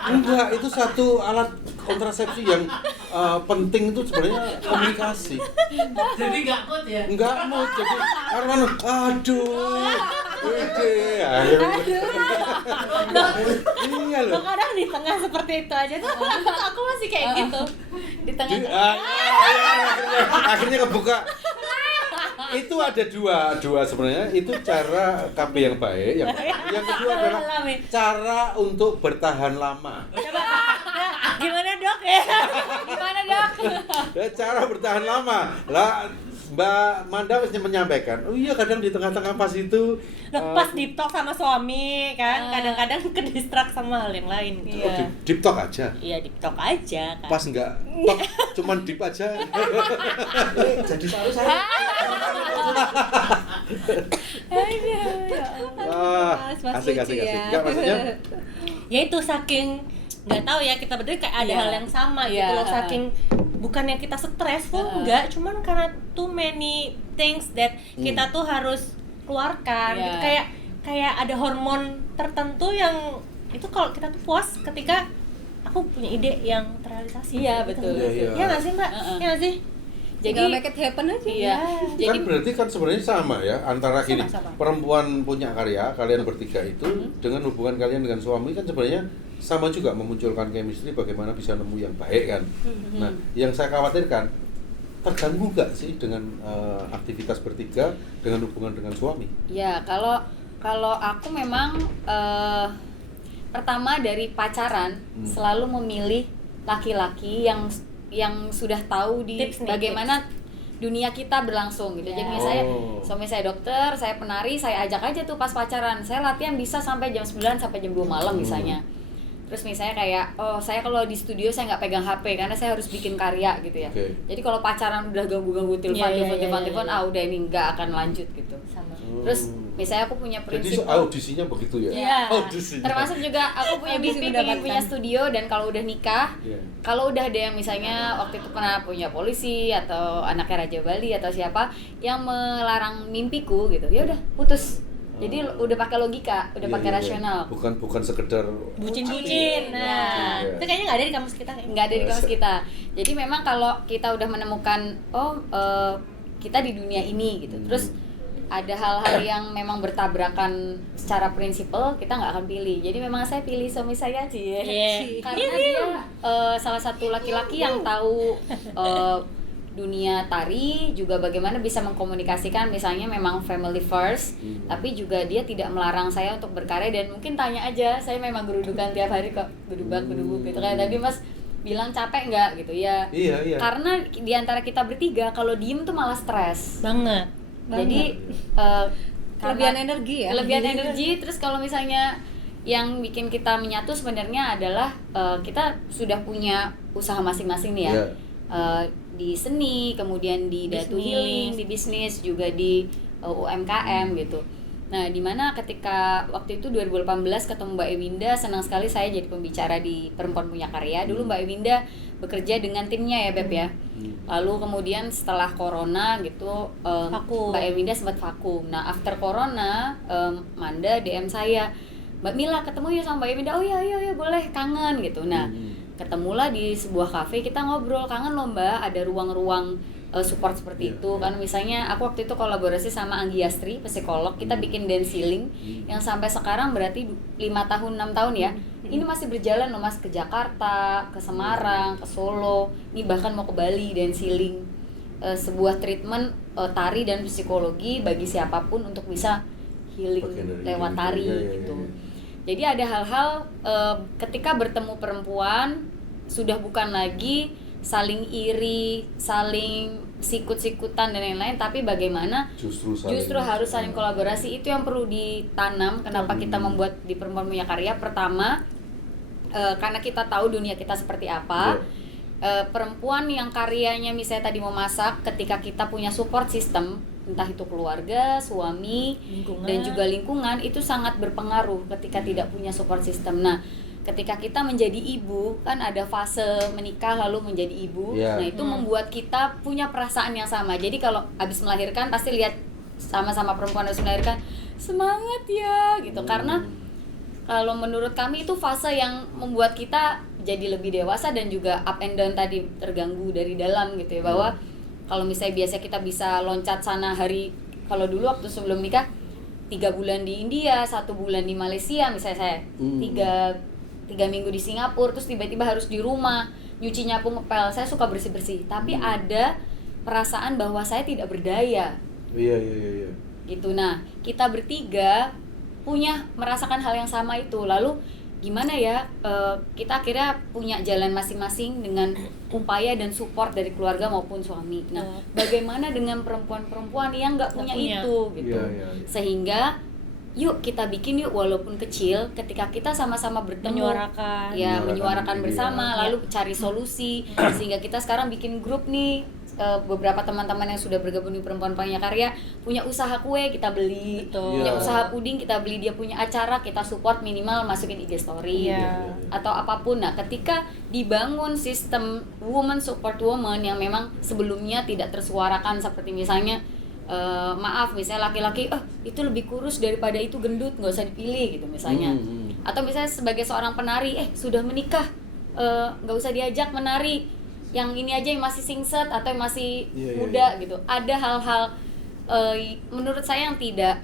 Enggak, itu satu alat kontrasepsi yang penting itu sebenarnya komunikasi. Jadi nggak mood ya? Enggak mau jadi Arman, aduh, wede, iya loh. Loh, kadang di tengah seperti itu aja tuh aku masih kayak gitu. Di tengah Jadi, akhirnya kebuka. Itu ada dua sebenarnya. Itu cara KB yang baik. Yang kedua adalah Alami. cara untuk bertahan lama. Coba, gimana Dok ya? gimana dok? Cara bertahan lama. Lah Mbak Manda menyampaikan, oh iya kadang di tengah-tengah pas itu Loh, pas deep talk sama suami kan, kadang-kadang ke distract sama hal yang lain gitu. oh, deep talk aja. Iya, deep talk aja kan. Pas enggak talk, cuman deep aja. Jadi wah, asik. Enggak maksudnya Ya itu saking nggak tahu ya, kita berdua kayak ada Iya. hal yang sama Iya, gitu loh, saking bukannya kita stressful enggak, cuman karena too many things that kita tuh harus keluarkan Iya. gitu. Kayak ada hormon tertentu yang itu kalau kita tuh puas ketika aku punya ide yang terrealisasi. Iya, gitu. betul. Iya. Ya nggak sih Mbak? Iya nggak sih? Jadi Jadi make it happen aja. iya. Jadi kan berarti kan sebenarnya sama ya antara gini Sama. perempuan punya karya kalian bertiga itu dengan hubungan kalian dengan suami kan sebenarnya sama juga memunculkan chemistry bagaimana bisa nemu yang baik kan. Nah yang saya khawatirkan terganggu nggak sih dengan aktivitas bertiga dengan hubungan dengan suami? ya kalau aku memang pertama dari pacaran selalu memilih laki-laki yang sudah tahu di Tips nih, bagaimana dunia kita berlangsung gitu. Jadi Ya. misalnya Oh. suami saya dokter, saya penari, saya ajak aja tuh pas pacaran. Saya latihan bisa sampai jam 9 sampai jam 2 malam misalnya. Terus misalnya kayak, oh saya kalau di studio saya nggak pegang HP karena saya harus bikin karya gitu ya. Oke. Jadi kalau pacaran udah ganggu-ganggu telepon, udah ini nggak akan lanjut gitu. Sama. Terus misalnya aku punya Jadi prinsip audisinya begitu ya? Iya. Audisinya. Termasuk juga aku punya Audisi mimpi pengen mendapatkan. punya studio, dan kalau udah nikah, Iya. kalau udah ada yang misalnya waktu itu pernah punya polisi atau anaknya Raja Bali atau siapa yang melarang mimpiku gitu, ya udah putus. Jadi udah pakai logika, udah Iya, pakai iya, iya. rasional. Bukan sekedar Bucin-bucin. Nah, Iya. itu kayaknya nggak ada di kampus kita. Nggak ada di kampus kita. Jadi memang kalau kita udah menemukan kita di dunia ini gitu, terus ada hal-hal yang memang bertabrakan secara prinsipal, kita nggak akan pilih. Jadi memang saya pilih suami saya sih ya. Iya. Karena dia salah satu laki-laki yang tahu dunia tari, juga bagaimana bisa mengkomunikasikan, misalnya memang family first, tapi juga dia tidak melarang saya untuk berkarya. Dan mungkin tanya aja, saya memang gerudukan tiap hari kok, gedubak gitu. Kayak tadi Mas bilang capek nggak gitu ya. Iya. Karena di antara kita bertiga kalau diem tuh malah stres. Banget. Jadi Kelebihan karena energi ya. kelebihan energi. Terus kalau misalnya yang bikin kita menyatu sebenarnya adalah kita sudah punya usaha masing-masing nih ya. Iya. Di seni, kemudian di Datu Bisnis. Healing, di bisnis, juga di UMKM gitu. Nah, dimana ketika waktu itu 2018 ketemu Mbak Ewinda, senang sekali saya jadi pembicara di Perempuan Punya Karya. Dulu Mbak Ewinda bekerja dengan timnya ya Beb ya. Lalu kemudian setelah corona gitu, Mbak Ewinda sempat vakum. Nah, after corona, Manda DM saya, Mbak Mila ketemu ya sama Mbak Ewinda. Oh iya boleh, kangen gitu. Nah, ketemulah di sebuah kafe, kita ngobrol, kangen loh Mbak, ada ruang-ruang support seperti itu kan. Misalnya aku waktu itu kolaborasi sama Anggi Yastri, psikolog, kita bikin dance healing yang sampai sekarang berarti 5 tahun 6 tahun ya. Ini masih berjalan loh Mas, ke Jakarta, ke Semarang, ke Solo, ini bahkan mau ke Bali, dance healing, sebuah treatment tari dan psikologi bagi siapapun untuk bisa healing lewat tari gitu. Jadi ada hal-hal ketika bertemu perempuan sudah bukan lagi saling iri, saling sikut-sikutan dan lain-lain, tapi bagaimana justru harus saling kolaborasi. Itu yang perlu ditanam. Kenapa kita membuat di Perempuan Punya Karya? Pertama, karena kita tahu dunia kita seperti apa. Perempuan yang karyanya misalnya tadi mau masak, ketika kita punya support system, entah itu keluarga, suami, dan juga lingkungan, itu sangat berpengaruh ketika tidak punya support system. Nah, ketika kita menjadi ibu, kan ada fase menikah lalu menjadi ibu. Nah, itu membuat kita punya perasaan yang sama. Jadi kalau habis melahirkan pasti lihat sama-sama perempuan habis melahirkan, semangat ya gitu. Karena kalau menurut kami itu fase yang membuat kita jadi lebih dewasa dan juga up and down tadi, terganggu dari dalam gitu ya. Bahwa kalau misalnya biasa kita bisa loncat sana hari, kalau dulu waktu sebelum nikah 3 bulan di India, 1 bulan di Malaysia misalnya saya, 3 minggu di Singapura, terus tiba-tiba harus di rumah nyuci nyapu ngepel. Saya suka bersih-bersih, tapi ada perasaan bahwa saya tidak berdaya. Iya. Gitu. Nah, kita bertiga merasakan hal yang sama itu. Lalu gimana ya, kita akhirnya punya jalan masing-masing dengan upaya dan support dari keluarga maupun suami. Nah, bagaimana dengan perempuan-perempuan yang nggak punya itu gitu. Sehingga yuk kita bikin yuk, walaupun kecil, ketika kita sama-sama bertemu menyuarakan bersama, lalu cari solusi. Sehingga kita sekarang bikin grup nih, beberapa teman-teman yang sudah bergabung di Perempuan Punya Karya punya usaha kue, kita beli. Punya usaha puding, kita beli. Dia punya acara, kita support, minimal masukin IG story atau apapun. Nah, ketika dibangun sistem woman support woman yang memang sebelumnya tidak tersuarakan, seperti misalnya maaf misalnya laki-laki itu lebih kurus daripada itu gendut, nggak usah dipilih gitu misalnya. Atau misalnya sebagai seorang penari sudah menikah, nggak usah diajak menari, yang ini aja yang masih singset atau yang masih muda gitu. Ada hal-hal menurut saya yang tidak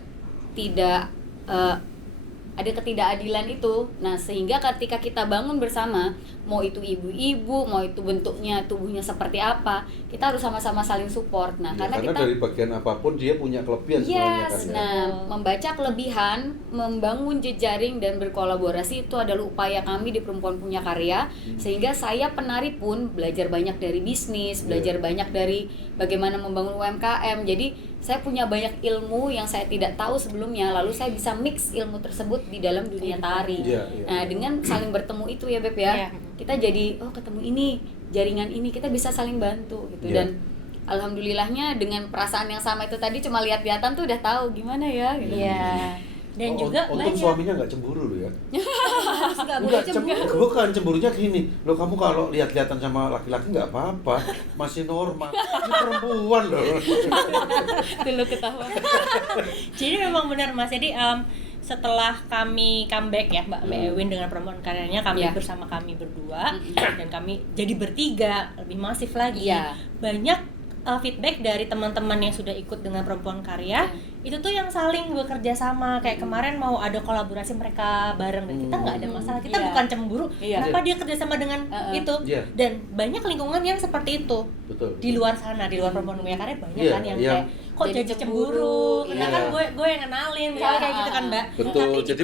ada ketidakadilan itu. Nah, sehingga ketika kita bangun bersama, mau itu ibu-ibu, mau itu bentuknya tubuhnya seperti apa, kita harus sama-sama saling support. Nah, karena kita dari bagian apapun dia punya kelebihan sebenarnya kan. Nah, membaca kelebihan, membangun jejaring dan berkolaborasi itu adalah upaya kami di Perempuan Punya Karya. Sehingga saya penari pun belajar banyak dari bisnis, belajar banyak dari bagaimana membangun UMKM. Jadi saya punya banyak ilmu yang saya tidak tahu sebelumnya, lalu saya bisa mix ilmu tersebut di dalam dunia tari. Nah, dengan saling bertemu itu ya Beb ya, kita jadi ketemu ini, jaringan ini, kita bisa saling bantu gitu. Dan alhamdulillahnya dengan perasaan yang sama itu tadi, cuma lihat-lihatan tuh udah tahu gimana ya gitu. Dan juga untuk suaminya nggak cemburu loh ya. Harus nggak boleh cemburu. Bukan, cemburunya gini loh, kamu kalau lihat-lihatan sama laki-laki nggak apa-apa, masih normal. Ini perempuan loh. Dulu ketahuan. Jadi memang benar Mas. Jadi setelah kami comeback ya Mbak Ewin dengan Perempuan Karyanya, kami bersama kami berdua dan kami jadi bertiga lebih masif lagi. Banyak feedback dari teman-teman yang sudah ikut dengan Perempuan Karya, itu tuh yang saling bekerja sama. Kayak kemarin mau ada kolaborasi mereka bareng, dan kita nggak ada masalah, kita bukan cemburu kenapa dia kerjasama dengan itu. Dan banyak lingkungan yang seperti itu. Di luar sana, di luar Perempuan Punya Karya banyak kan yang kayak kok jadi cemburu, karena kan gue yang kenalin misalnya kayak gitu kan Mbak. Betul. Tapi jadi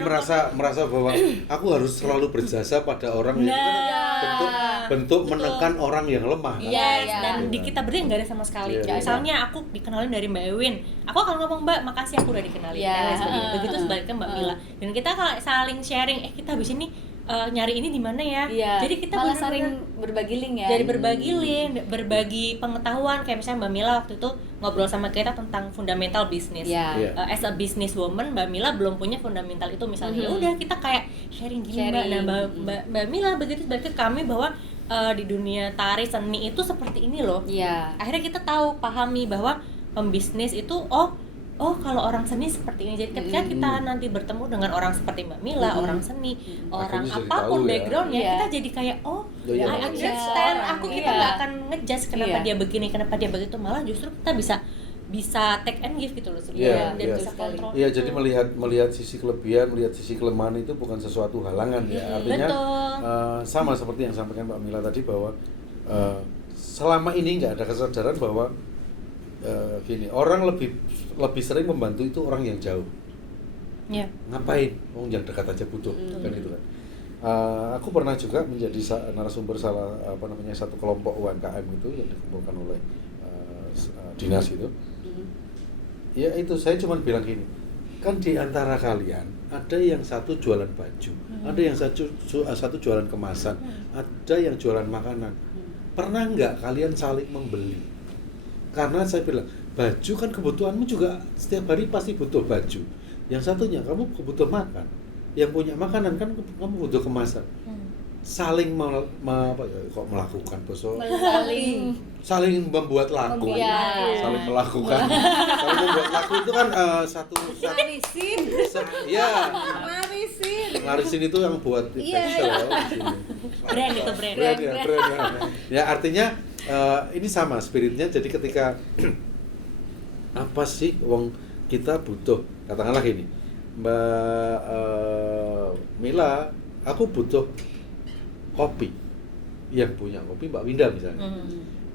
merasa bahwa aku harus selalu berjasa pada orang itu kan bentuk menekan orang yang lemah kan? Dan di kita berdua nggak ada sama sekali. Misalnya aku dikenalin dari Mbak Ewin, aku akan ngomong Mbak makasih aku udah dikenalin. Begitu sebaliknya Mbak Mila. Dan kita saling sharing, kita habis ini nyari ini di mana ya. Iya. Jadi kita malah benar-benar sering berbagi link ya. jadi berbagi link, berbagi pengetahuan. Kayak misalnya Mbak Mila waktu itu ngobrol sama kita tentang fundamental bisnis. Iya. As a business woman, Mbak Mila belum punya fundamental itu misalnya. Ya udah kita kayak sharing gini Mbak. Nah, Mbak Mila begitu ke kami bahwa di dunia tari seni itu seperti ini loh. Iya. Akhirnya kita tahu, pahami bahwa pembisnis itu oh kalau orang seni seperti ini. Jadi ketika kita nanti bertemu dengan orang seperti Mbak Mila, orang seni, orang Akhirnya jadi apapun tahu ya. backgroundnya, Iya. kita jadi kayak Iya. I understand. Kita Iya. nggak akan ngejudge kenapa Iya. dia begini, kenapa dia begitu. Malah justru kita bisa take and give gitu loh Iya, sebenarnya, dan iya. bisa kontrol. Iya, jadi melihat sisi kelebihan, melihat sisi kelemahan itu bukan sesuatu halangan ya. Artinya sama seperti yang sampaikan Mbak Mila tadi bahwa selama ini nggak ada kesadaran bahwa gini, orang lebih sering membantu itu orang yang jauh. Iya. Ngapain? Yang dekat aja butuh, kan gitu kan. Aku pernah juga menjadi narasumber satu kelompok UMKM itu yang dikumpulkan oleh dinas itu. Ya itu saya cuma bilang gini, kan di antara kalian ada yang satu jualan baju, ada yang satu jualan kemasan, ada yang jualan makanan. Pernah nggak kalian saling membeli? Karena saya bilang, baju kan kebutuhanmu juga setiap hari pasti butuh baju. Yang satunya kamu butuh makan, yang punya makanan kan kamu butuh kemasan. Saling melakukan saling membuat laku, saling melakukan, saling membuat laku itu kan Larisin. Ya, Larisin. larisin itu yang buat tekstil di sini. Brand itu brand. Brand ya. Ya artinya ini sama spiritnya. Jadi ketika apa sih wong kita butuh, katakanlah gini, Mbak Mila, aku butuh kopi, yang punya kopi Mbak Winda misalnya.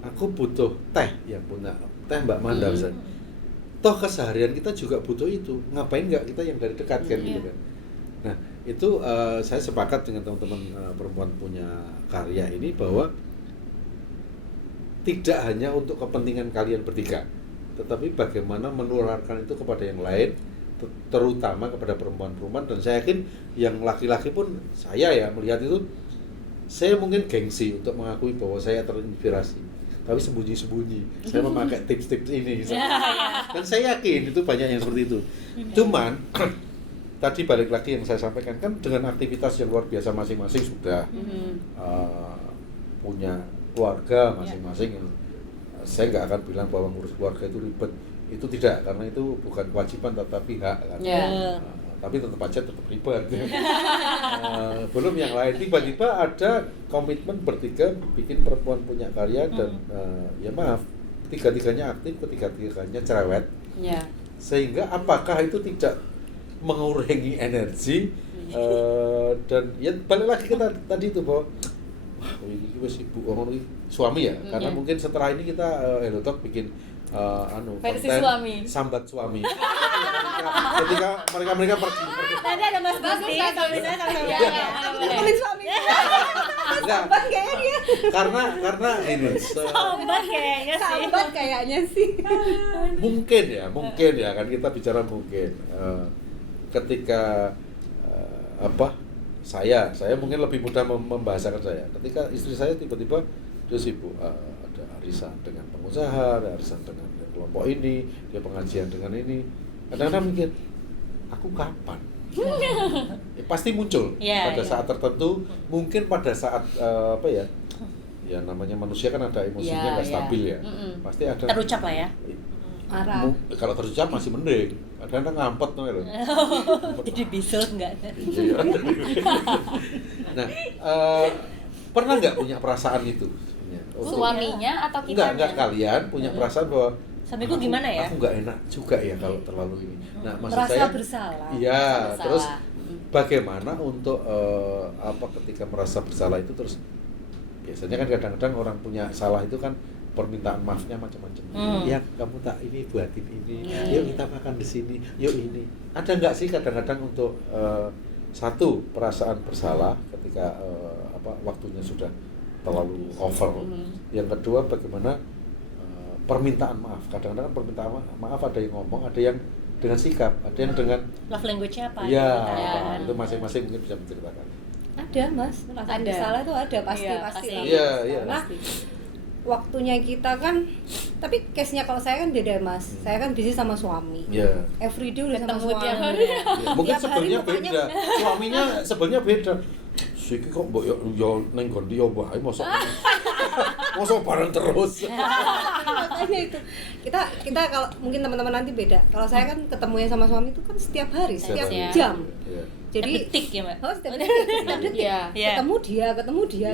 Aku butuh teh, yang punya teh Mbak Manda misalnya. Toh keseharian kita juga butuh itu. Ngapain nggak kita yang dari dekat kan gitu kan. Nah itu saya sepakat dengan teman-teman perempuan punya karya ini bahwa tidak hanya untuk kepentingan kalian bertiga, tetapi bagaimana menularkan itu kepada yang lain, terutama kepada perempuan-perempuan. Dan saya yakin yang laki-laki pun, saya ya melihat itu, saya mungkin gengsi untuk mengakui bahwa saya terinspirasi, tapi sembunyi-sembunyi saya memakai tips-tips ini dan saya yakin itu banyak yang seperti itu. Cuman tadi balik lagi yang saya sampaikan, kan dengan aktivitas yang luar biasa masing-masing sudah punya keluarga masing-masing. Saya nggak akan bilang bahwa ngurus keluarga itu ribet, itu tidak, karena itu bukan kewajiban tetapi hak kan. Tapi tetap aja tetap ribet. Belum yang lain, tiba-tiba ada komitmen bertiga bikin perempuan punya karya dan ya maaf, tiga-tiganya aktif, ketiga-tiganya cerewet. Sehingga apakah itu tidak mengurangi energi dan ya balik lagi kita tadi itu bahwa wah ini sibuk orang ini suami ya, karena mungkin setelah ini kita Hello Talk bikin versi konten suami. sambat suami. ketika mereka pergi. Nanti ada Mas Gusti, kalau misalnya Temenin suami. Sambat kayaknya dia. Karena ini sambat kayaknya sih. Sambat kayaknya sih. mungkin ya kan kita bicara mungkin ketika saya mungkin lebih mudah membahasakan saya. Ketika istri saya tiba-tiba dia sibuk, ada arisan dengan pengusaha, ada arisan dengan kelompok ini, dia pengajian dengan ini. Kadang-kadang mikir, aku kapan? Pasti muncul pada saat tertentu, mungkin pada saat ya namanya manusia kan ada emosinya nggak stabil ya. Pasti ada. Terucap lah ya. Marah. Kalau terucap masih mending, kadang-kadang ngampet loh. Jadi bisul enggak? Nah, pernah nggak punya perasaan itu? Suaminya atau kita? Enggak kalian punya perasaan bahwa suamiku gimana ya? Aku nggak enak juga ya kalau terlalu ini. Nah, maksud Merasa saya bersalah. Iya, Merasa terus bersalah. bagaimana untuk ketika merasa bersalah itu, terus biasanya kan kadang-kadang orang punya salah itu kan permintaan maafnya macam-macam. Ya kamu tak ini buatin ini, yuk kita makan di sini, yuk ini. Ada nggak sih kadang-kadang untuk satu perasaan bersalah ketika waktunya sudah terlalu over. Yang kedua bagaimana permintaan maaf. Kadang-kadang permintaan maaf ada yang ngomong, ada yang dengan sikap, ada yang dengan Love language-nya apa? iya, gitu kan. itu masing-masing mungkin bisa menceritakan. Ada mas, rasa Ada. bersalah itu ada pasti Iya, pasti pasti. lah. Iya, iya. Karena waktunya kita kan, tapi case-nya kalau saya kan beda mas, saya kan busy sama suami. Iya. Everyday udah sama Ketemu suami. tiap hari. Ya, mungkin Tiap hari sebelnya mukanya- beda. Suaminya sebelnya beda. Siki kok mbok yo ning nggon dia wae mosok. Mosok bareng terus. Makanya itu kita kalau mungkin teman-teman nanti beda. Kalau saya kan ketemunya sama suami itu kan setiap hari, setiap Iya. jam. Iya. Jadi detik ya mbak. oh, setiap detik. Iya. Iya. Ketemu dia,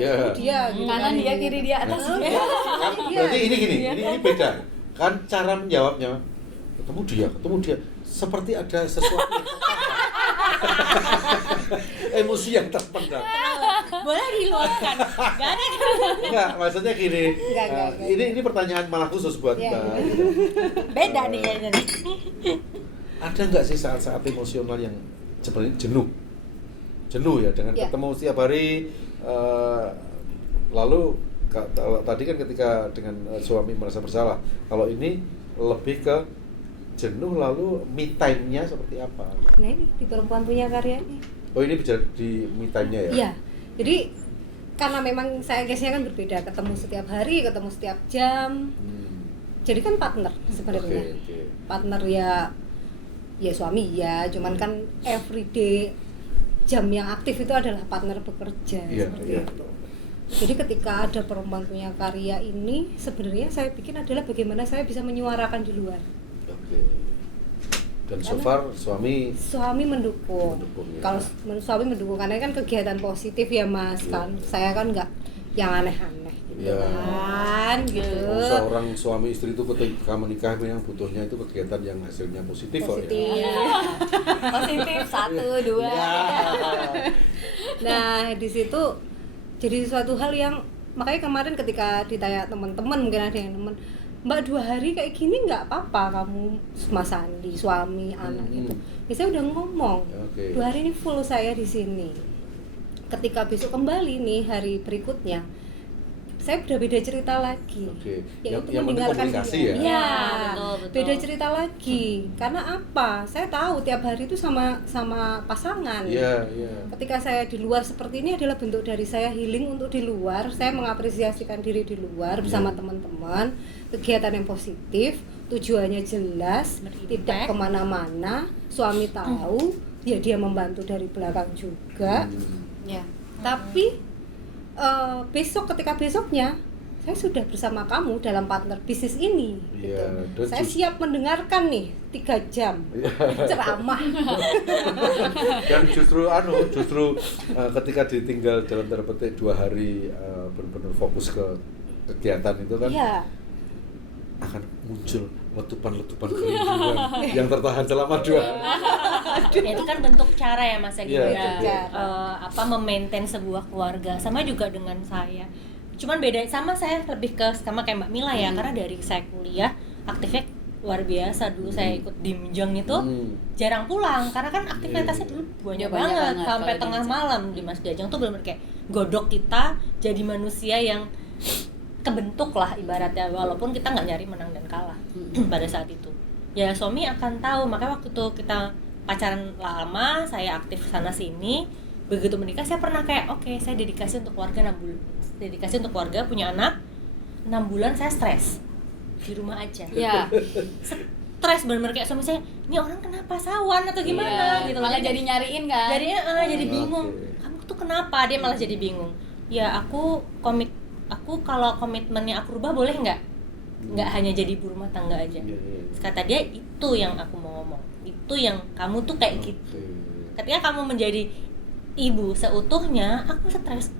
Iya. gitu. Kanan dia, kiri dia, atas dia. Kan Iya. berarti ini gini, ini beda. Kan cara menjawabnya ketemu dia seperti ada sesuatu yang emosi yang terpendam. Boleh diluapkan. Gak ada. Enggak, maksudnya gini. Enggak. Ini pertanyaan malah khusus buat Iya. Mbak. Beda nih kayaknya nih. Ada nggak sih saat-saat emosional yang sebenarnya jenuh ya dengan Iya. ketemu setiap hari, lalu kalau tadi kan ketika dengan suami merasa bersalah, kalau ini lebih ke jenuh lalu me time-nya seperti apa? Nah ini di perempuan punya karya ini. Oh ini bicara di me time-nya ya? Iya. Jadi karena memang saya case-nya kan berbeda, ketemu setiap hari, ketemu setiap jam. Jadi kan partner sebenarnya. Oke. Partner ya suami ya, cuman kan everyday jam yang aktif itu adalah partner bekerja Iya, seperti iya. itu. Jadi ketika ada perempuan punya karya ini sebenarnya saya bikin adalah bagaimana saya bisa menyuarakan di luar. Oke. Dan so far suami Mendukung. Mendukung, ya. Kalau suami mendukung karena kan kegiatan positif ya mas Iya. kan. Saya kan nggak yang aneh-aneh gitu Iya. kan gitu. seorang suami istri itu ketika menikah yang butuhnya itu kegiatan yang hasilnya positif kok ya. Positif. Positif 1, 2. Ya. Nah di situ jadi suatu hal yang makanya kemarin ketika ditanya teman-teman mungkin ada yang teman Mbak 2 hari kayak gini nggak apa-apa kamu Mas Andi suami anak gitu. Ya saya udah ngomong Oke. 2 hari ini full saya di sini. Ketika besok kembali nih hari berikutnya saya udah beda cerita lagi. Oke. Yaitu Yang penting mendengarkan komunikasi dia. ya? Iya, Betul. beda cerita lagi. Karena apa? Saya tahu tiap hari itu sama pasangan. Iya, iya. Ketika saya di luar seperti ini adalah bentuk dari saya healing untuk di luar. Saya mengapresiasikan diri di luar bersama teman-teman. Kegiatan yang positif, tujuannya jelas, tidak kemana-mana. Suami tahu, ya dia membantu dari belakang juga. Ya. Tapi besok ketika besoknya saya sudah bersama kamu dalam partner bisnis ini. Iya, gitu. dan Saya siap mendengarkan nih 3 jam ceramah. Dan justru ketika ditinggal dalam tanda petik 2 hari benar-benar fokus ke kegiatan itu kan Iya. akan muncul letupan-letupan kerinduan yang tertahan selama 2 hari. Ya, itu kan bentuk cara ya Mas Adi Iya, ya, bentuk memaintain sebuah keluarga. Sama juga dengan saya. Cuman beda sama saya lebih ke sama kayak Mbak Mila ya, karena dari saya kuliah aktifnya luar biasa. Dulu saya ikut dimjeng itu jarang pulang karena kan aktivitasnya dulu banyak banget sampai tengah malam di Mas Diajeng tuh benar-benar kayak godok kita jadi manusia yang kebentuk lah ibaratnya, walaupun kita nggak nyari menang dan kalah pada saat itu. Ya suami akan tahu, makanya waktu itu kita pacaran lama, saya aktif sana sini. Begitu menikah saya pernah kayak oke, saya dedikasi untuk keluarga 6 bulan. Dedikasi untuk keluarga, punya anak 6 bulan saya stres di rumah aja. Ya. Stres benar-benar kayak suami saya, ini orang kenapa sawan atau gimana gitu. Malah jadi nyariin kan. Jadi bingung. Kamu tuh kenapa? Dia malah jadi bingung. Ya aku kalau komitmennya aku rubah boleh nggak hanya jadi ibu rumah tangga aja. Kata dia itu yang aku mau ngomong, itu yang kamu tuh kayak gitu. Ketika kamu menjadi ibu seutuhnya, aku stres.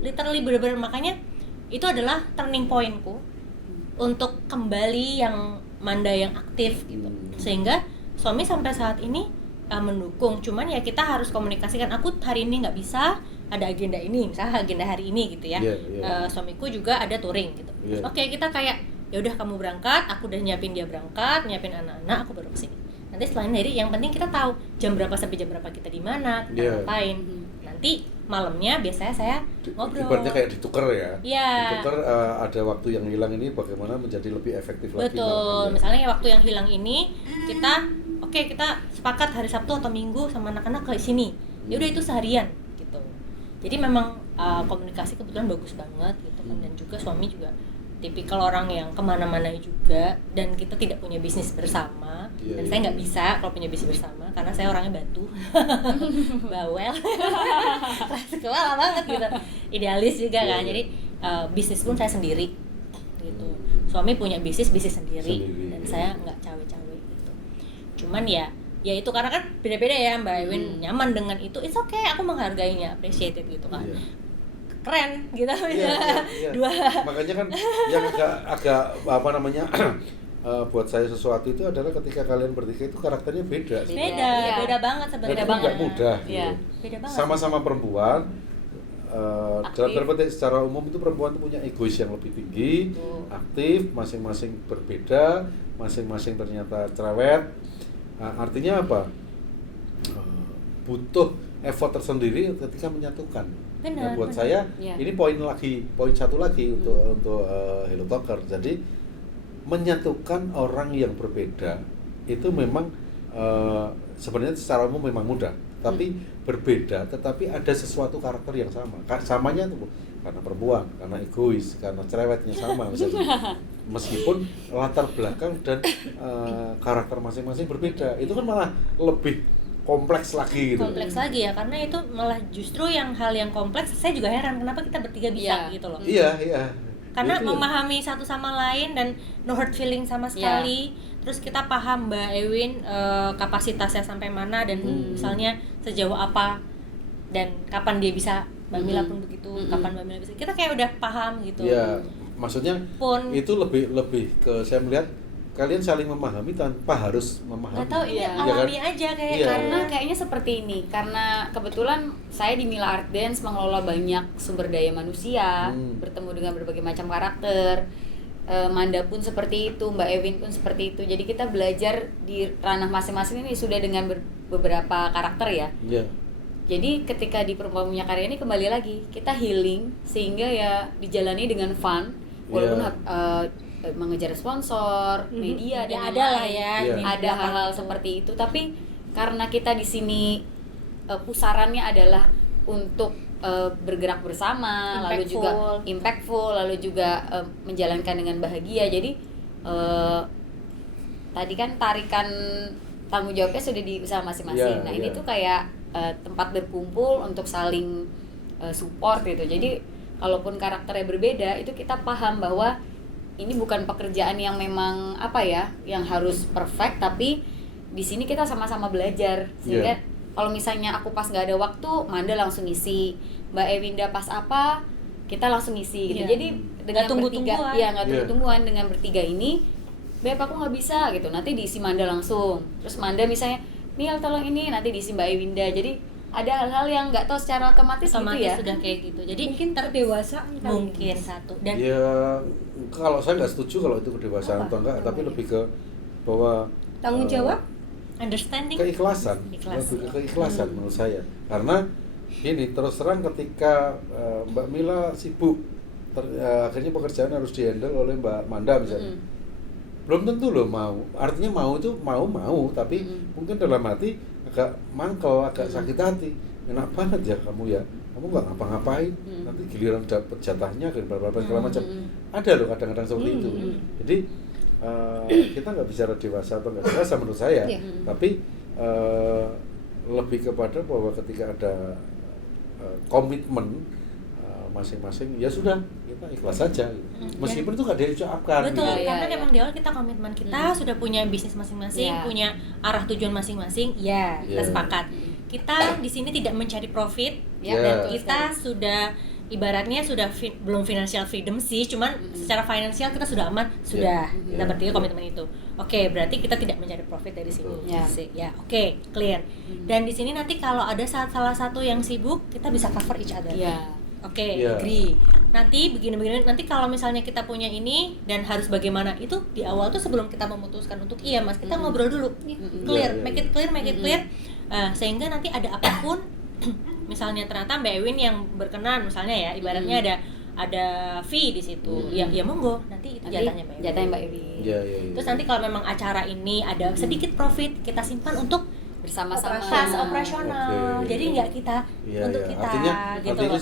Literally bener-bener, makanya itu adalah turning pointku untuk kembali yang Manda yang aktif gitu. Sehingga suami sampai saat ini mendukung, cuman ya kita harus komunikasikan, aku hari ini nggak bisa, ada agenda ini, misalnya agenda hari ini gitu ya. Suamiku juga ada touring gitu. Oke, kita kayak ya udah kamu berangkat, aku udah nyiapin dia berangkat, nyiapin anak-anak, aku baru kesini. Nanti selain dari yang penting kita tahu jam berapa sampai jam berapa kita di mana, kita ngapain. Nanti malamnya biasanya saya ngobrol. Ibaratnya kayak ditukar ya. Iya. Ditukar, ada waktu yang hilang ini bagaimana menjadi lebih efektif lagi. Betul. Misalnya waktu yang hilang ini kita kita sepakat hari Sabtu atau Minggu sama anak-anak ke sini. Ya udah itu seharian gitu. Jadi memang komunikasi kebetulan bagus banget gitu kan, dan juga suami juga tipikal orang yang kemana-mana juga, dan kita tidak punya bisnis bersama. Dan saya nggak bisa kalau punya bisnis bersama karena saya orangnya batu, bawel, keras kepala banget gitu, idealis juga kan. Jadi bisnis pun saya sendiri gitu. Suami punya bisnis sendiri dan saya nggak cawe-cawe gitu. Cuman ya itu karena kan beda-beda ya Mbak Ewin, nyaman dengan itu, it's okay, aku menghargainya, appreciated gitu kan. Keren gitu Iya. dua. Makanya kan yang agak apa namanya buat saya sesuatu itu adalah ketika kalian bertiga itu karakternya beda. Beda banget Dan sebenarnya. itu nggak mudah Iya. gitu. Beda banget. Sama-sama perempuan, dalam Aktif. berarti secara umum itu perempuan itu punya egois yang lebih tinggi, aktif, masing-masing berbeda, masing-masing ternyata cerewet. Artinya apa? Butuh effort tersendiri ketika menyatukan. Benar, Buat benar. saya Iya. ini poin satu lagi untuk Hello Talker. Jadi menyatukan orang yang berbeda itu memang sebenarnya secara umum memang mudah, tapi berbeda tetapi ada sesuatu karakter yang sama. Samanya itu karena perempuan, karena egois, karena cerewetnya sama misalnya. Meskipun latar belakang dan karakter masing-masing berbeda, itu kan malah lebih kompleks lagi gitu. Kompleks lagi ya, karena itu malah justru yang hal yang kompleks saya juga heran kenapa kita bertiga bisa Iya. gitu loh. Iya. Karena Itu ya. memahami satu sama lain dan no hurt feeling sama sekali. Terus kita paham Mbak Ewin kapasitasnya sampai mana dan misalnya sejauh apa dan kapan dia bisa, Mbak Mila pun begitu, kapan Mbak Mila bisa. Kita kayak udah paham gitu. Iya, maksudnya Pun itu lebih ke saya melihat kalian saling memahami tanpa harus memahami. nggak tahu ini Iya. alami aja kayak Iya. Karena kayaknya seperti ini, karena kebetulan saya di Mila Art Dance mengelola banyak sumber daya manusia, bertemu dengan berbagai macam karakter. Manda pun seperti itu, Mbak Ewin pun seperti itu. Jadi kita belajar di ranah masing-masing ini sudah dengan beberapa karakter ya. Iya. Jadi ketika di Perempuan Punya Karya ini kembali lagi kita healing sehingga ya dijalani dengan fun, walaupun mengejar sponsor, media dan ya ada lah lain-lain. ya. Iya. ini Ada belakang hal-hal itu. seperti itu, tapi karena kita di sini pusarannya adalah untuk bergerak bersama, lalu juga impactful, lalu juga menjalankan dengan bahagia. Jadi tadi kan tarikan tanggung jawabnya sudah di usaha masing-masing. Iya, Nah ini iya. tuh kayak tempat berkumpul untuk saling support gitu. Jadi kalaupun karakternya berbeda, itu kita paham bahwa ini bukan pekerjaan yang memang apa ya, yang harus perfect, tapi di sini kita sama-sama belajar. Sehingga kalau misalnya aku pas nggak ada waktu, Manda langsung ngisi, Mbak Ewinda pas apa, kita langsung ngisi gitu. Iya. Jadi dengan Nggak tunggu-tungguan. bertiga, ya nggak Iya. tunggu-tungguan, dengan bertiga ini, Beb aku nggak bisa gitu, nanti diisi Manda langsung. Terus Manda misalnya, Mil tolong ini, nanti diisi Mbak Ewinda. Jadi ada hal-hal yang nggak tahu secara otomatis gitu ya. sudah kayak gitu. Jadi Mungkin terdewasaan kali. mungkin satu dan Ya kalau saya nggak setuju kalau itu kedewasaan atau enggak, tapi lebih ke bahwa Tanggung jawab? understanding keikhlasan, Ikhlas. lebih ke keikhlasan menurut saya. Karena ini terus terang ketika Mbak Mila sibuk, akhirnya pekerjaan harus dihandle oleh Mbak Manda misalnya. Belum tentu loh mau. Artinya mau itu mau, tapi mungkin dalam hati agak mangkel, agak sakit hati. Enak banget ya kamu ya. Kamu nggak ngapa-ngapain, nanti giliran dapat jatahnya berapa segala macam. Ada loh kadang-kadang seperti itu. Jadi kita nggak bicara dewasa atau nggak dewasa menurut saya, Iya. tapi lebih kepada bahwa ketika ada komitmen masing-masing, ya sudah kita ikhlas saja. Meskipun itu nggak diucapkan. betul gitu. karena Iya, memang di awal kita komitmen kita sudah punya bisnis masing-masing, Iya. punya arah tujuan masing-masing, ya kita Iya. sepakat. Kita di sini tidak mencari profit Ya, Iya. dan betul kita sekali. sudah ibaratnya sudah belum financial freedom sih, cuman secara finansial kita sudah aman, sudah kita Iya. bertiga komitmen itu. Oke, berarti kita tidak mencari profit dari sini. Ya. Ya, oke, clear. Dan di sini nanti kalau ada salah satu yang sibuk, kita bisa cover each other. Iya. Oke, Iya. agree. Nanti begini-begini, nanti kalau misalnya kita punya ini dan harus bagaimana, itu di awal tuh sebelum kita memutuskan untuk iya mas, kita ngobrol dulu, clear, Iya, iya, make it clear, sehingga nanti ada apapun, misalnya ternyata Mbak Ewin yang berkenan, misalnya ya, ibaratnya ada fee di situ, ya monggo, nanti itu Nanti jatahnya Mbak Ewin. jatahnya Mbak Ewin. Iya. Terus nanti kalau memang acara ini ada sedikit profit, kita simpan untuk bersama-sama. Khas operasional. Oke. Jadi nggak kita untuk kita gitu artinya loh,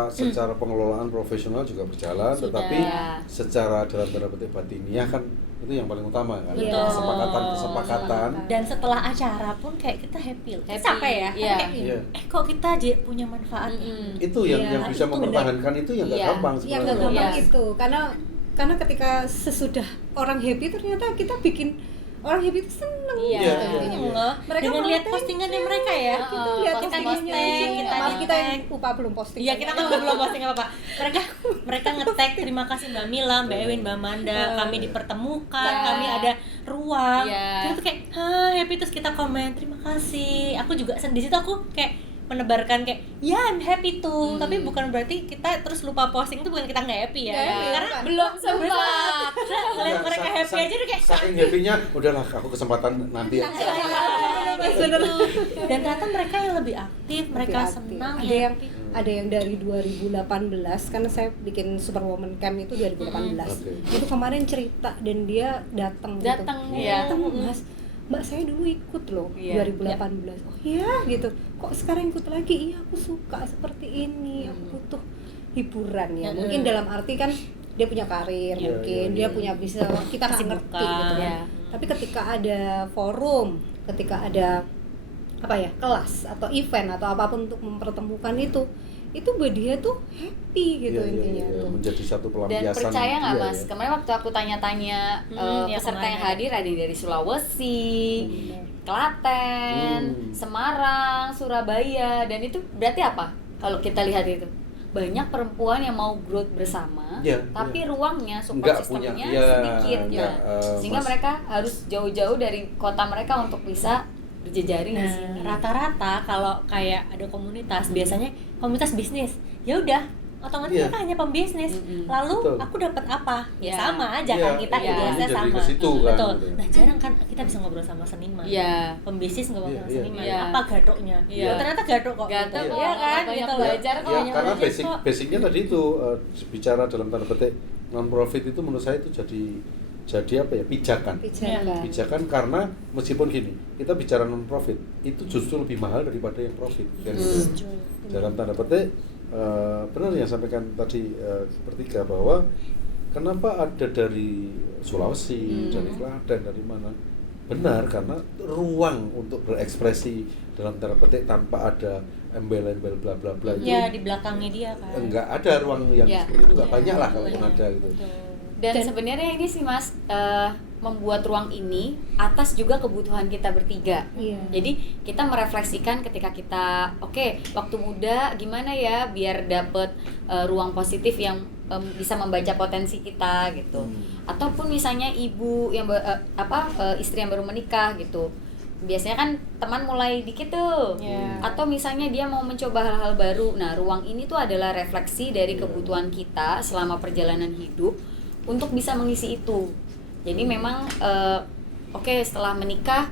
Mas. secara pengelolaan profesional juga berjalan, Sudah. tetapi secara dalam tanda petik batiniah kan itu yang paling utama kan. Betul. Kesepakatan. Dan setelah acara pun kayak kita happy loh. Happy. Capek ya. Iya. Kayak, Iya. kok kita punya manfaat ya? Itu yang Iya, bisa itu mempertahankan itu yang nggak Iya. gampang Yang nggak sebenarnya. gampang Yes. itu karena ketika sesudah orang happy ternyata kita bikin orang happy itu seneng Iya. gitu Iya, intinya. iya. Mereka Dengan mau lihat tag, postingannya mereka ya. kita lihat Kita postingannya nge-tag, aja. kita Maaf, kita yang nge-tag. lupa belum posting. Iya, kita kan belum posting apa-apa. Mereka nge-tag terima kasih Mbak Mila, Mbak Ewin, Mbak Manda, kami dipertemukan, Iya. kami ada ruang. Iya. Kita tuh kayak, happy, terus kita komen terima kasih. Aku juga di situ aku kayak menebarkan kayak I'm happy tuh, tapi bukan berarti kita terus lupa posting itu bukan kita nggak happy ya. Nggak happy, Karena bukan. Belum sempat. ngeliat mereka happy aja udah kayak Saking happy-nya, udahlah aku kesempatan nanti aja. Bener. dan ternyata mereka yang lebih aktif, mereka Lebih aktif. senang, ada yang dari 2018 karena saya bikin Superwoman Camp itu 2018. Oke. Itu kemarin cerita dan dia datang gitu. Datang, ya. Datang, Mas. Mbak saya dulu ikut loh Iya. 2018. Oh iya gitu. Kok sekarang ikut lagi? Iya aku suka seperti ini. Aku butuh hiburan ya. Mungkin dalam arti kan dia punya karir, Iya, mungkin iya, dia iya. punya bisa kita nggak ngerti gitu kan. Iya. Tapi ketika ada forum, ketika ada apa ya kelas atau event atau apapun untuk mempertemukan itu buat dia tuh happy gitu Iya, iya, intinya iya. tuh. Menjadi satu Dan pelampiasan. percaya nggak dia, Mas? ya. Kemarin waktu aku tanya-tanya Ya, peserta kemarin yang hadir ada yang dari Sulawesi, Klaten, Hmm. Semarang, Surabaya, dan itu berarti apa? Kalau kita lihat itu banyak perempuan yang mau growth bersama, Iya, tapi iya. ruangnya, support Nggak punya, sistemnya iya, sedikit ya, nggak, sehingga Mas. mereka harus jauh-jauh dari kota mereka untuk bisa berjejaring di Nah, sini. rata-rata kalau kayak ada komunitas, biasanya komunitas bisnis, ya udah otomatis Iya. kita hanya pembisnis. Lalu Betul. aku dapat apa? Ya Iya. sama aja Iya, kan kita iya. idealisnya Jadi sama. ke situ kan, Betul. gitu. Nah, jarang kan kita bisa ngobrol sama seniman. Iya. Pembisnis ngobrol Iya, sama iya. seniman. Iya. Apa gadoknya? Iya. Oh, ternyata gadok kok. Gadok Gitu. kok, Iya kan? banyak Gitu loh. belajar kok. Ya, Banyak karena belajar kok. basicnya tadi itu bicara dalam tanda petik non profit itu menurut saya itu jadi apa ya pijakan. Pijakan. Pijakan karena meskipun gini kita bicara non profit itu justru lebih mahal daripada yang profit kan gitu. Dalam tanda petik benar yang sampaikan tadi bertiga bahwa kenapa ada dari Sulawesi, dari Klaten, dari mana? Benar karena ruang untuk berekspresi dalam tanda petik tanpa ada embel-embel bla bla bla itu Ya, di belakangnya dia kan. enggak ada ruang yang Ya. seperti itu enggak Ya, banyak lah kalaupun banyak. ada gitu. Dan sebenarnya ini sih Mas membuat ruang ini atas juga kebutuhan kita bertiga. Iya. Jadi kita merefleksikan ketika kita waktu muda gimana ya biar dapet ruang positif yang bisa membaca potensi kita gitu. Ataupun misalnya ibu yang istri yang baru menikah gitu. Biasanya kan teman mulai dikit tuh. Iya. Atau misalnya dia mau mencoba hal-hal baru. Nah, ruang ini tuh adalah refleksi dari kebutuhan kita selama perjalanan hidup untuk bisa mengisi itu. Jadi memang setelah menikah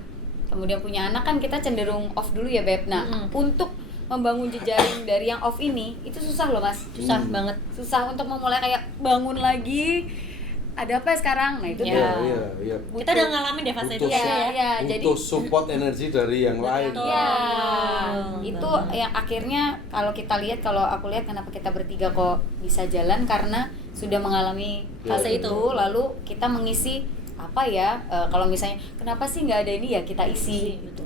kemudian punya anak kan kita cenderung off dulu ya Beb. Nah, untuk membangun jejaring dari yang off ini itu susah loh Mas. Susah banget. Susah untuk memulai kayak bangun lagi. Ada apa sekarang? Nah, itu Ya. tuh. Iya. Kita udah ngalamin deh fase itu Butuh, ya. Iya, jadi butuh support energi dari yang lain. Betul. ya Betul. itu yang akhirnya kalau aku lihat kenapa kita bertiga kok bisa jalan karena sudah mengalami Ya, fase ya. itu, lalu kita mengisi apa ya kalau misalnya kenapa sih nggak ada ini ya kita isi gitu.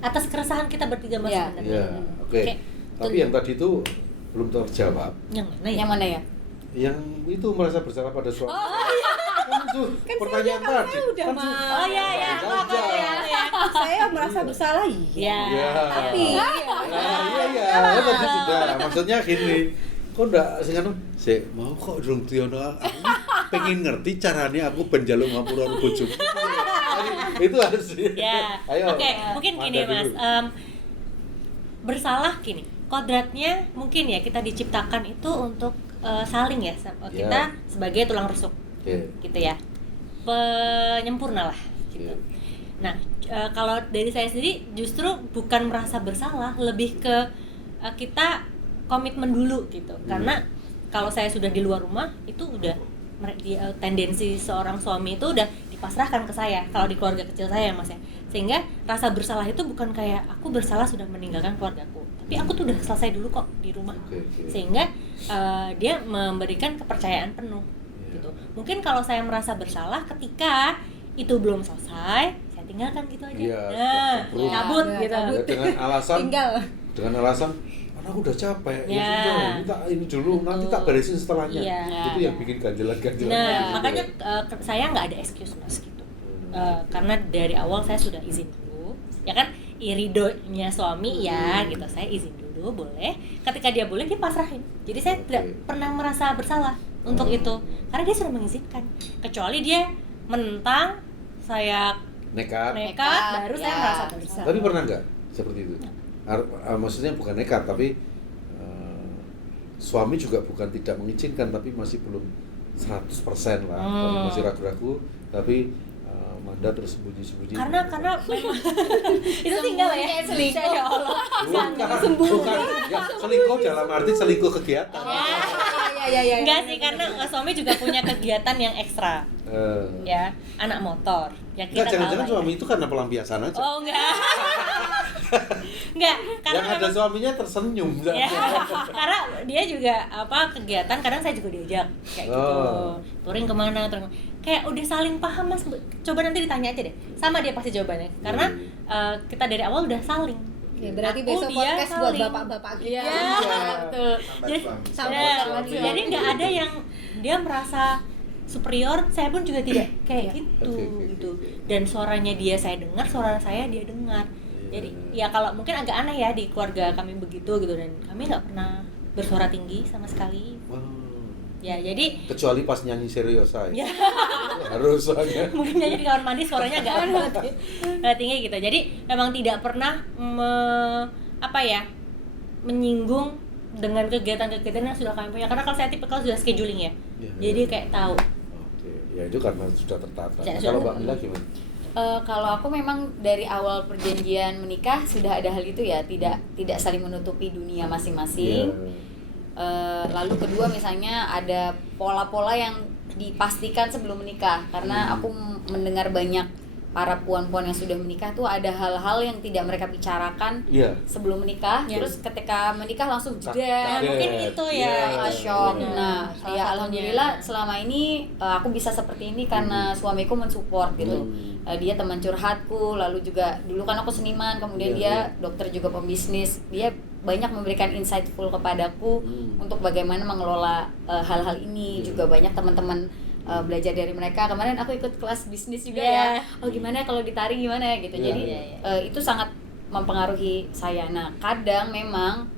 Atas keresahan kita bertiga Mas Iya. sebenarnya. Iya, oke. Oke. Tapi yang tadi itu belum terjawab. Yang mana ya? Yang mana ya? Yang itu merasa bersalah pada suami. Itu Kan pertanyaan saya tadi. udah Kan Mas. Oh iya ya, apa ya? Saya merasa bersalah iya. Ya. Tapi Iya. Oh, tadi sudah. Maksudnya gini. Kok ndak sing anu, sik mau kok durung diono aku pengen ngerti carane aku ben njaluk ngapura karo bojoku. Itu harus. Ya. Ayo. Oke, mungkin Manda gini Mas. dulu. Bersalah gini. Kodratnya mungkin ya kita diciptakan itu untuk saling ya. Kita sebagai tulang rusuk. Oke. Gitu ya. Penyempurna lah gitu. Oke. Nah, kalau dari saya sendiri justru bukan merasa bersalah, lebih ke kita komitmen dulu gitu. Karena kalau saya sudah di luar rumah itu udah tendensi seorang suami itu udah pasrahkan ke saya kalau di keluarga kecil saya Mas ya. Sehingga rasa bersalah itu bukan kayak aku bersalah sudah meninggalkan keluargaku, tapi aku tuh udah selesai dulu kok di rumah. Sehingga dia memberikan kepercayaan penuh gitu. Mungkin kalau saya merasa bersalah ketika itu belum selesai, saya tinggalkan gitu aja. Cabut gitu. Dengan alasan karena aku udah capek, ya sudah, minta ini dulu, nanti tak beresin setelahnya. Itu yang bikin ganjelan-ganjelan. Nah, makanya saya nggak ada excuse Mas gitu. Karena dari awal saya sudah izin dulu, ya kan, iridonya suami ya gitu, saya izin dulu boleh. Ketika dia boleh, dia pasrahin. Jadi saya tidak pernah merasa bersalah untuk itu, karena dia sudah mengizinkan. Kecuali dia menentang, saya nekat baru saya merasa bersalah. Tapi pernah nggak seperti itu? Maksudnya bukan nekat, tapi suami juga bukan tidak mengizinkan, tapi masih belum 100% lah, masih ragu-ragu, tapi Manda terus sembunyi-sembunyi. Karena memang itu tinggal ya selingkuh. Ya Allah. Bukan. Ya, selingkuh dalam arti selingkuh kegiatan. Ya. Enggak sih, karena suami juga punya kegiatan yang ekstra. Ya, anak motor. Ya kita jangan-jangan suami itu karena pelampiasan aja. Oh, enggak. Enggak, karena yang ada suaminya tersenyum. Ya, karena dia juga kegiatan, kadang saya juga diajak kayak gitu. Touring kemana, kayak udah saling paham Mas. Coba nanti ditanya aja deh, sama dia pasti jawabannya. Karena kita dari awal udah saling. Ya, berarti besok podcast buat bapak-bapak kita. Betul. Jadi nggak ada yang dia merasa superior, saya pun juga tidak kayak gitu. Dan suaranya dia saya dengar, suara saya dia dengar. Jadi ya kalau mungkin agak aneh ya di keluarga kami begitu gitu, dan kami nggak pernah bersuara tinggi sama sekali. Ya jadi kecuali pas nyanyi Seriosa ya. Harus soalnya. Mungkin nyanyi di kamar mandi suaranya agak tinggi gitu. Jadi memang tidak pernah menyinggung dengan kegiatan-kegiatan yang sudah kami punya. Karena kalau saya tipikal sudah scheduling ya. Jadi kayak tahu. Ya itu karena sudah tertata. Kalau Mbak Mila gimana? Kalau aku memang dari awal perjanjian menikah sudah ada hal itu ya, tidak saling menutupi dunia masing-masing. Lalu kedua misalnya ada pola-pola yang dipastikan sebelum menikah, karena aku mendengar banyak para puan-puan yang sudah menikah tuh ada hal-hal yang tidak mereka bicarakan sebelum menikah, terus ketika menikah langsung jeda. Mungkin itu ya shock. Nah, ya alhamdulillah selama ini aku bisa seperti ini karena suamiku mensupport gitu. Dia teman curhatku, lalu juga dulu kan aku seniman, kemudian dia dokter juga pembisnis. Dia banyak memberikan insightful kepadaku untuk bagaimana mengelola hal-hal ini. Juga banyak teman-teman belajar dari mereka. Kemarin aku ikut kelas bisnis juga ya. Oh gimana kalau ditarik gimana gitu. Jadi itu sangat mempengaruhi saya. Nah, kadang memang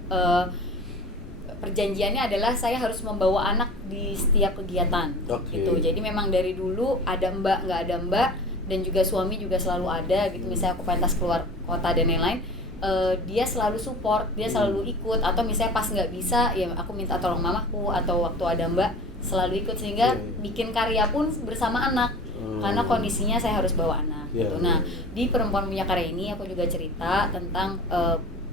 perjanjiannya adalah saya harus membawa anak di setiap kegiatan. Gitu. Jadi memang dari dulu ada mbak, nggak ada mbak, dan juga suami juga selalu ada gitu. Misalnya aku pentas keluar kota dan lain-lain, dia selalu support, dia selalu ikut. Atau misalnya pas nggak bisa ya aku minta tolong mamaku, atau waktu ada mbak selalu ikut, sehingga bikin karya pun bersama anak. Karena kondisinya saya harus bawa anak gitu. Nah, di Perempuan Punya Karya ini aku juga cerita tentang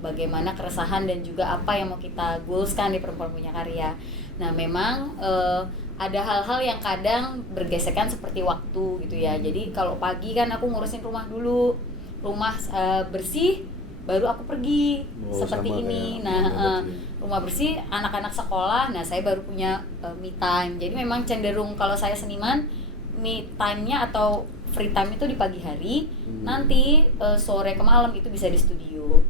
bagaimana keresahan dan juga apa yang mau kita goalskan di Perempuan Punya Karya. Nah, memang ada hal-hal yang kadang bergesekan seperti waktu gitu ya. Jadi kalau pagi kan aku ngurusin rumah dulu, rumah bersih, baru aku pergi seperti ini. Nah, rumah bersih, anak-anak sekolah, nah saya baru punya me time. Jadi memang cenderung kalau saya seniman, me time-nya atau free time itu di pagi hari, nanti sore ke malam itu bisa di studio.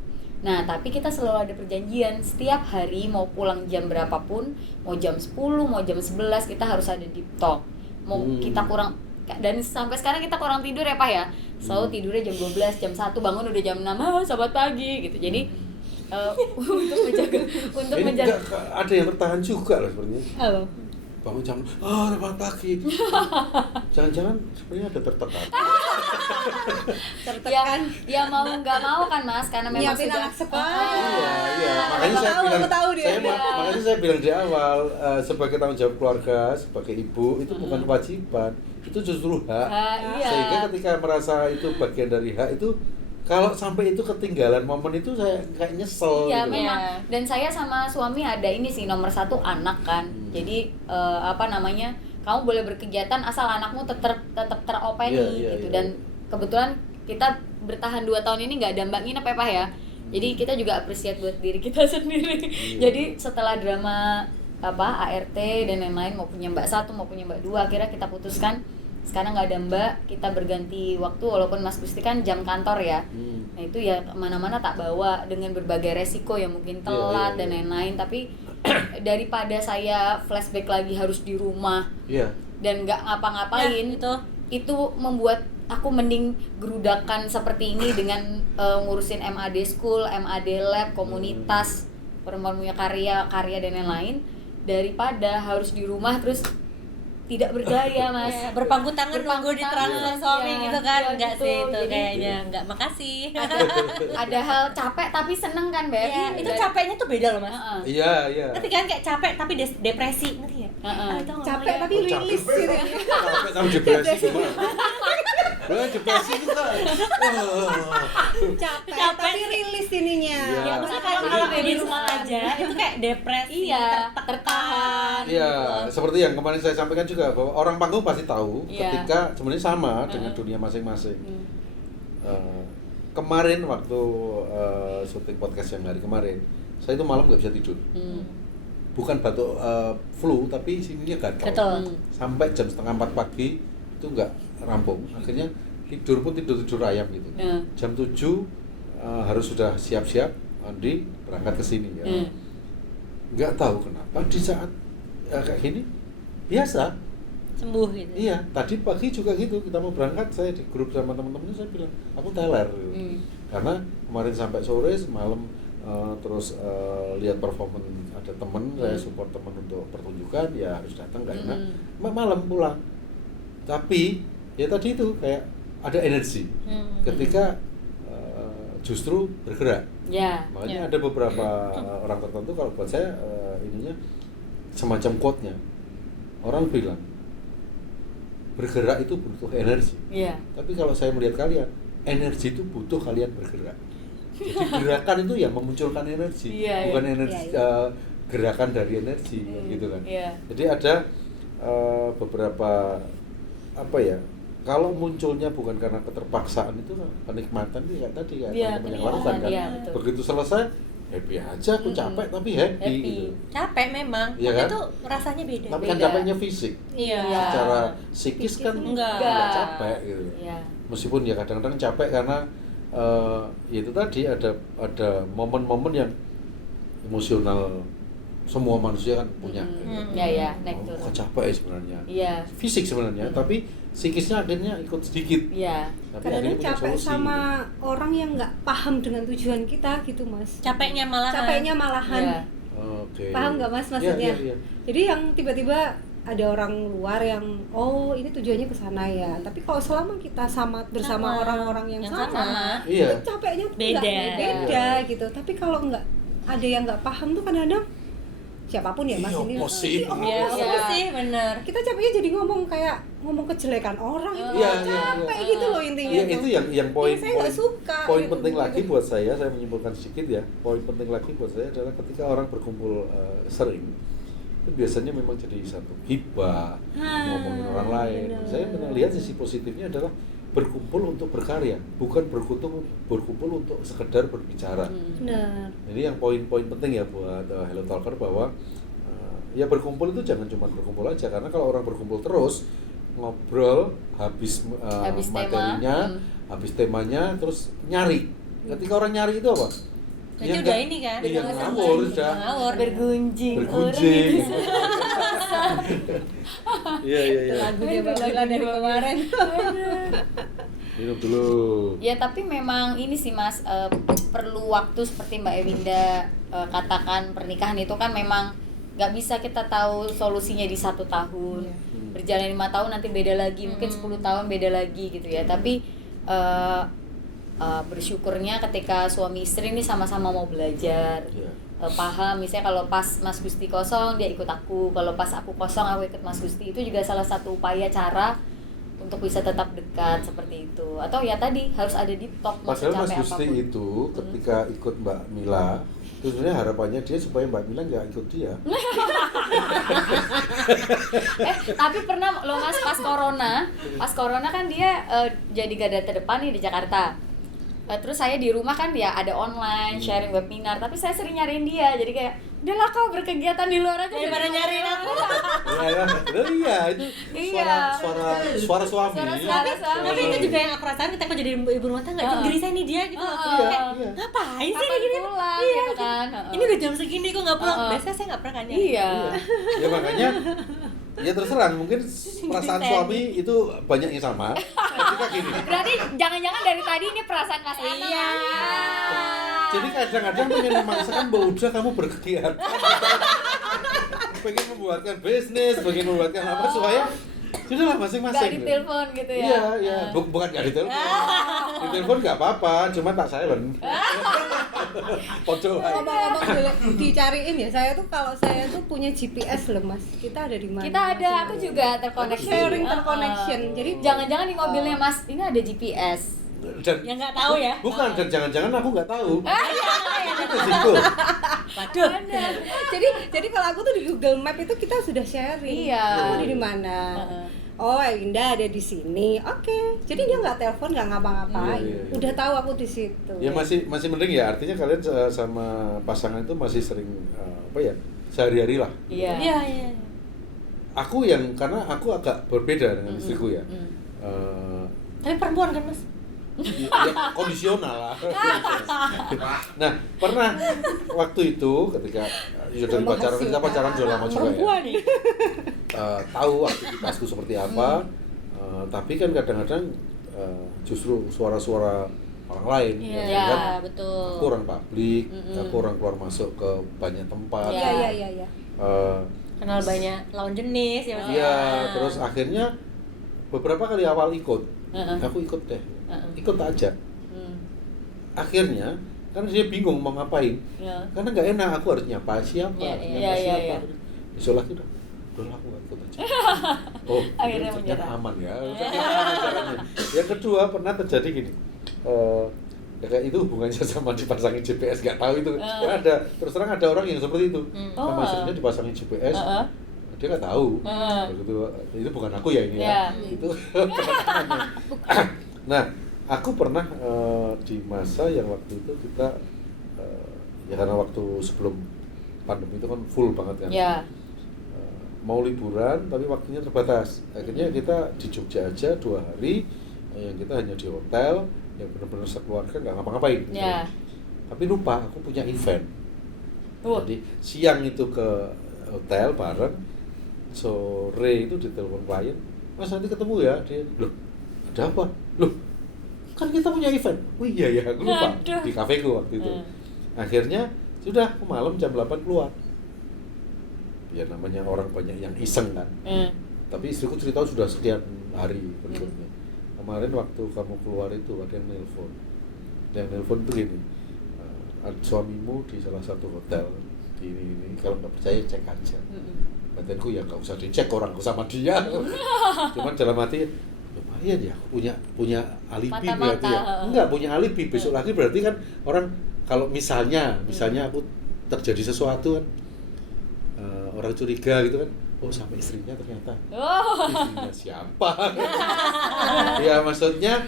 Nah, tapi kita selalu ada perjanjian, setiap hari mau pulang jam berapapun, mau jam 10, mau jam 11, kita harus ada deep talk. Mau kita kurang, dan sampai sekarang kita kurang tidur ya Pak ya, selalu tidurnya jam 12, jam 1, bangun udah jam 6, selamat pagi gitu. Jadi untuk menjaga ada yang bertahan juga loh sebenarnya. Bangun jam selamat pagi. Jangan-jangan sebenarnya ada tertekan. Ya mau nggak mau kan Mas, karena memang nyiapin sudah anak sekolah. Iya. Makanya saya bilang di awal, sebagai tanggung jawab keluarga, sebagai ibu itu bukan kewajiban, itu justru hak. Sehingga ketika merasa itu bagian dari hak itu, kalau sampai itu ketinggalan momen itu saya kayak nyesel. Iya gitu. memang. Dan saya sama suami ada ini sih, nomor 1 anak kan. Jadi kamu boleh berkegiatan asal anakmu tetap teropeni gitu. Dan kebetulan kita bertahan 2 tahun ini nggak ada mbak nginep ya Pak ya. Jadi kita juga appreciate buat diri kita sendiri. Jadi setelah drama ART dan lain-lain, mau punya mbak 1 mau punya mbak 2, akhirnya kita putuskan sekarang nggak ada mbak, kita berganti waktu. Walaupun Mas Gusti kan jam kantor ya, nah itu ya kemana-mana tak bawa dengan berbagai resiko ya, mungkin telat dan lain-lain. Tapi daripada saya flashback lagi harus di rumah dan nggak ngapa-ngapain, itu membuat aku mending gerudakan seperti ini dengan ngurusin MAD school, MAD lab, komunitas, perempuan punya karya dan lain-lain, daripada harus di rumah terus tidak berdaya Mas. Berpangku tangan nunggu ditransfer suami gitu kan. Enggak gitu. sih itu Jadi, kayaknya enggak, makasih. Ada hal capek tapi seneng kan Beb? Iya, itu capeknya tuh beda loh Mas. Iya. Ngerti kan, kayak capek tapi depresi, ngerti ya? Itu Capek tapi rilis gitu. Capek sama depresi gimana? Depresi juga. Capek tapi rilis ininya. Ya, maksudnya kalau di rumah aja itu kayak depresi, tertahan. Iya, seperti yang kemarin saya sampaikan juga bahwa orang panggung pasti tahu ketika sebenarnya sama dengan dunia masing-masing. Kemarin waktu syuting podcast yang hari kemarin, saya itu malam nggak bisa tidur. Bukan batuk flu, tapi sininya gatal. Sampai jam 3:30 pagi itu nggak rampung. Akhirnya tidur pun tidur ayam gitu. Jam 7 harus sudah siap-siap mandi berangkat ke sini ya. Nggak tahu kenapa di saat kayak gini biasa sembuh gitu. Iya, tadi pagi juga gitu, kita mau berangkat, saya di grup sama teman-teman saya bilang aku teler gitu. Karena kemarin sampai sore malam terus lihat performance ada temen, saya support temen untuk pertunjukan, ya harus datang gak enak, malam pulang. Tapi ya tadi itu kayak ada energi ketika justru bergerak. Makanya ada beberapa orang tertentu, kalau buat saya ininya semacam quote-nya, orang bilang bergerak itu butuh energi. Tapi kalau saya melihat kalian, energi itu butuh kalian bergerak. Jadi gerakan itu yang memunculkan energi, bukan energi gerakan dari energi, gitu kan. Jadi ada beberapa apa ya? Kalau munculnya bukan karena keterpaksaan, itu kenikmatan itu kayak tadi kayak teman-teman yang lakukan kan. Begitu selesai happy aja, aku capek tapi happy. Gitu. Capek memang, ya tapi kan? itu rasanya beda. Tapi kan capeknya fisik. Secara psikis kan enggak capek gitu. Meskipun ya kadang-kadang capek karena itu tadi ada momen-momen yang emosional, semua manusia kan punya. Naik turun. Capek sebenarnya. Fisik sebenarnya, Hmm. tapi psikisnya akhirnya ikut sedikit. Tapi Kadang-kadang akhirnya punya capek solusi. sama orang yang nggak paham dengan tujuan kita gitu Mas. Capeknya malahan. Oke. Paham nggak Mas maksudnya? Iya. Jadi yang tiba-tiba ada orang luar yang ini tujuannya ke sana ya. Tapi kalau selama kita bersama orang-orang yang sama, Iya. itu capeknya tuh Beda. nggak beda gitu. Tapi kalau nggak ada yang nggak paham tuh kadang-kadang siapapun ya Mas ini. Iya, sih benar. Kita capeknya jadi ngomong kejelekan orang itu capek gitu loh intinya. Iya, itu yang poin saya nggak suka. Poin gitu. penting lagi buat saya menyimpulkan sedikit ya. Poin penting lagi buat saya adalah ketika orang berkumpul sering, itu biasanya memang jadi satu hibah, ngomongin orang lain. Benar. Saya melihat sisi positifnya adalah berkumpul untuk berkarya, bukan berkumpul untuk sekedar berbicara. Benar. Jadi yang poin-poin penting ya buat Hello Talker bahwa ya berkumpul itu jangan cuma berkumpul aja, karena kalau orang berkumpul terus ngobrol habis materinya, habis temanya, terus nyari. Ketika orang nyari itu apa? Jadi udah ini kan? Iya, ngawur sudah. Bergunjing. Iya. Lagu dia bagilah dari kemarin. Minum dulu. Ya tapi memang ini sih Mas, perlu waktu seperti Mbak Ewinda katakan, pernikahan itu kan memang nggak bisa kita tahu solusinya di 1 tahun. Berjalan 5 tahun nanti beda lagi, mungkin 10 tahun beda lagi gitu ya. Tapi bersyukurnya ketika suami istri ini sama-sama mau belajar, paham. Misalnya kalau pas Mas Gusti kosong dia ikut aku, kalau pas aku kosong aku ikut Mas Gusti. Itu juga salah satu upaya cara untuk bisa tetap dekat seperti itu. Atau ya tadi harus ada deep talk. Padahal Mas Gusti itu ketika ikut Mbak Mila, itu sebenarnya harapannya dia supaya Mbak Mila nggak ikut dia. Tapi pernah lo Mas pas corona kan dia jadi garda terdepan nih di Jakarta. Terus saya di rumah kan ya ada online sharing webinar, tapi saya sering nyariin dia, jadi kayak udahlah kau berkegiatan di luar aja Daripada nyariin aku. Iya, itu suara suami. Tapi itu juga yang aku rasain ketika aku jadi ibu rumah tangga, itu gelisah nih dia gitu. Kayak ngapain sih gini? Iya kan. Ini udah jam segini kok nggak pulang. Biasanya saya nggak pernah kan nyari. Iya. Ya makanya ya terus terang mungkin perasaan suami itu banyak yang sama. Ketika gini. Berarti jangan-jangan dari tadi ini perasaan Mas Ana. Iya. Jadi kadang-kadang pengen memaksakan bahwa udah kamu berkegiatan. Pengen membuatkan bisnis, pengen membuatkan apa supaya sudahlah masing-masing. Gak ditelepon gitu ya. Iya, iya. Bukan gak ditelepon. Ditelepon gak apa-apa, cuma tak silent. Pocong aja. Ngomong-ngomong boleh dicariin ya, saya tuh kalau saya tuh punya GPS loh Mas, kita ada di mana? Kita ada, aku juga terkoneksi. Sharing terconnection. Jadi Jangan-jangan di mobilnya Mas ini ada GPS. Dan Yang nggak tahu ya. bukan, dan jangan-jangan aku nggak tahu. Iya. Itu resiko. Waduh. jadi kalau aku tuh di Google Map itu kita sudah sharing. Iya. Aku ada di mana? Oh, Indah ada di sini. Oke. Jadi dia nggak telepon, nggak ngapa-ngapain. Iya. Udah tahu aku di situ. Ya masih mending ya, artinya kalian sama pasangan itu masih sering apa ya, sehari-hari lah. Iya. Iya. Aku karena aku agak berbeda dengan istriku ya. Tapi perempuan kan Mas? Ya kondisional lah. Nah, pernah waktu itu ketika sudah kita pacaran sudah lama juga ya. nih. Tahu aktivitasku seperti apa, tapi kan kadang-kadang justru suara-suara orang lain. Iya, kan? betul. Aku orang publik, aku orang keluar masuk ke banyak tempat. Iya. Kenal banyak lawan jenis ya Mas. Iya, terus akhirnya beberapa kali awal ikut, aku ikut deh, ikut aja. Akhirnya, karena dia bingung mau ngapain, karena nggak enak, aku harus nyapa siapa, nyapa siapa. Besok lagi udah aku ikut aja. Oh, Akhirnya ternyata menyerah. aman ya. Ternyata aman caranya. Yang kedua pernah terjadi gini. Ya kayak itu hubungannya sama dipasangin GPS, nggak tahu itu. Ya ada, terus terang ada orang yang seperti itu. Sama istrinya dipasangin GPS, dia nggak tahu. Begitu, itu bukan aku ya ini ya. Itu penekanannya. Nah, aku pernah di masa yang waktu itu kita ya karena waktu sebelum pandemi itu kan full banget kan. Mau liburan tapi waktunya terbatas. Akhirnya kita di Jogja aja 2 hari, yang kita hanya di hotel, yang benar-benar sekeluarga nggak ngapa-ngapain. Tapi lupa aku punya event. Jadi siang itu ke hotel bareng, sore itu ditelepon klien, Mas nanti ketemu ya. Dia, loh ada apa? Loh kan kita punya event. Oh iya ya, aku lupa. Di kafeku waktu itu. Akhirnya sudah ke malam jam 8 keluar. Ya namanya orang banyak yang iseng kan. Tapi istriku cerita sudah sekian hari berikutnya. Kemarin waktu kamu keluar itu ada yang nelpon. Yang nelpon itu gini, suamimu di salah satu hotel ini kalau nggak percaya cek aja. Batinku ya nggak usah dicek, orang sama dia. Cuman dalam hati lumayan ya punya alibi berarti ya. Enggak punya alibi, besok lagi berarti kan orang kalau misalnya aku terjadi sesuatu kan, orang curiga gitu kan, oh sama istrinya ternyata. Istrinya siapa? Ya maksudnya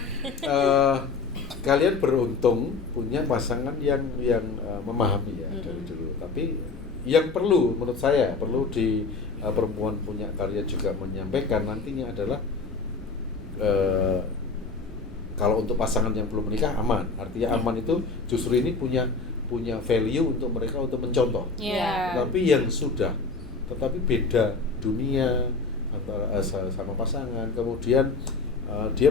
kalian beruntung punya pasangan yang memahami ya dari dulu. Tapi yang perlu menurut saya perlu di perempuan punya karya juga menyampaikan nantinya adalah kalau untuk pasangan yang belum menikah aman. Artinya aman itu justru ini punya value untuk mereka untuk mencontoh. Tapi yang sudah tetapi beda dunia antara sama pasangan, kemudian dia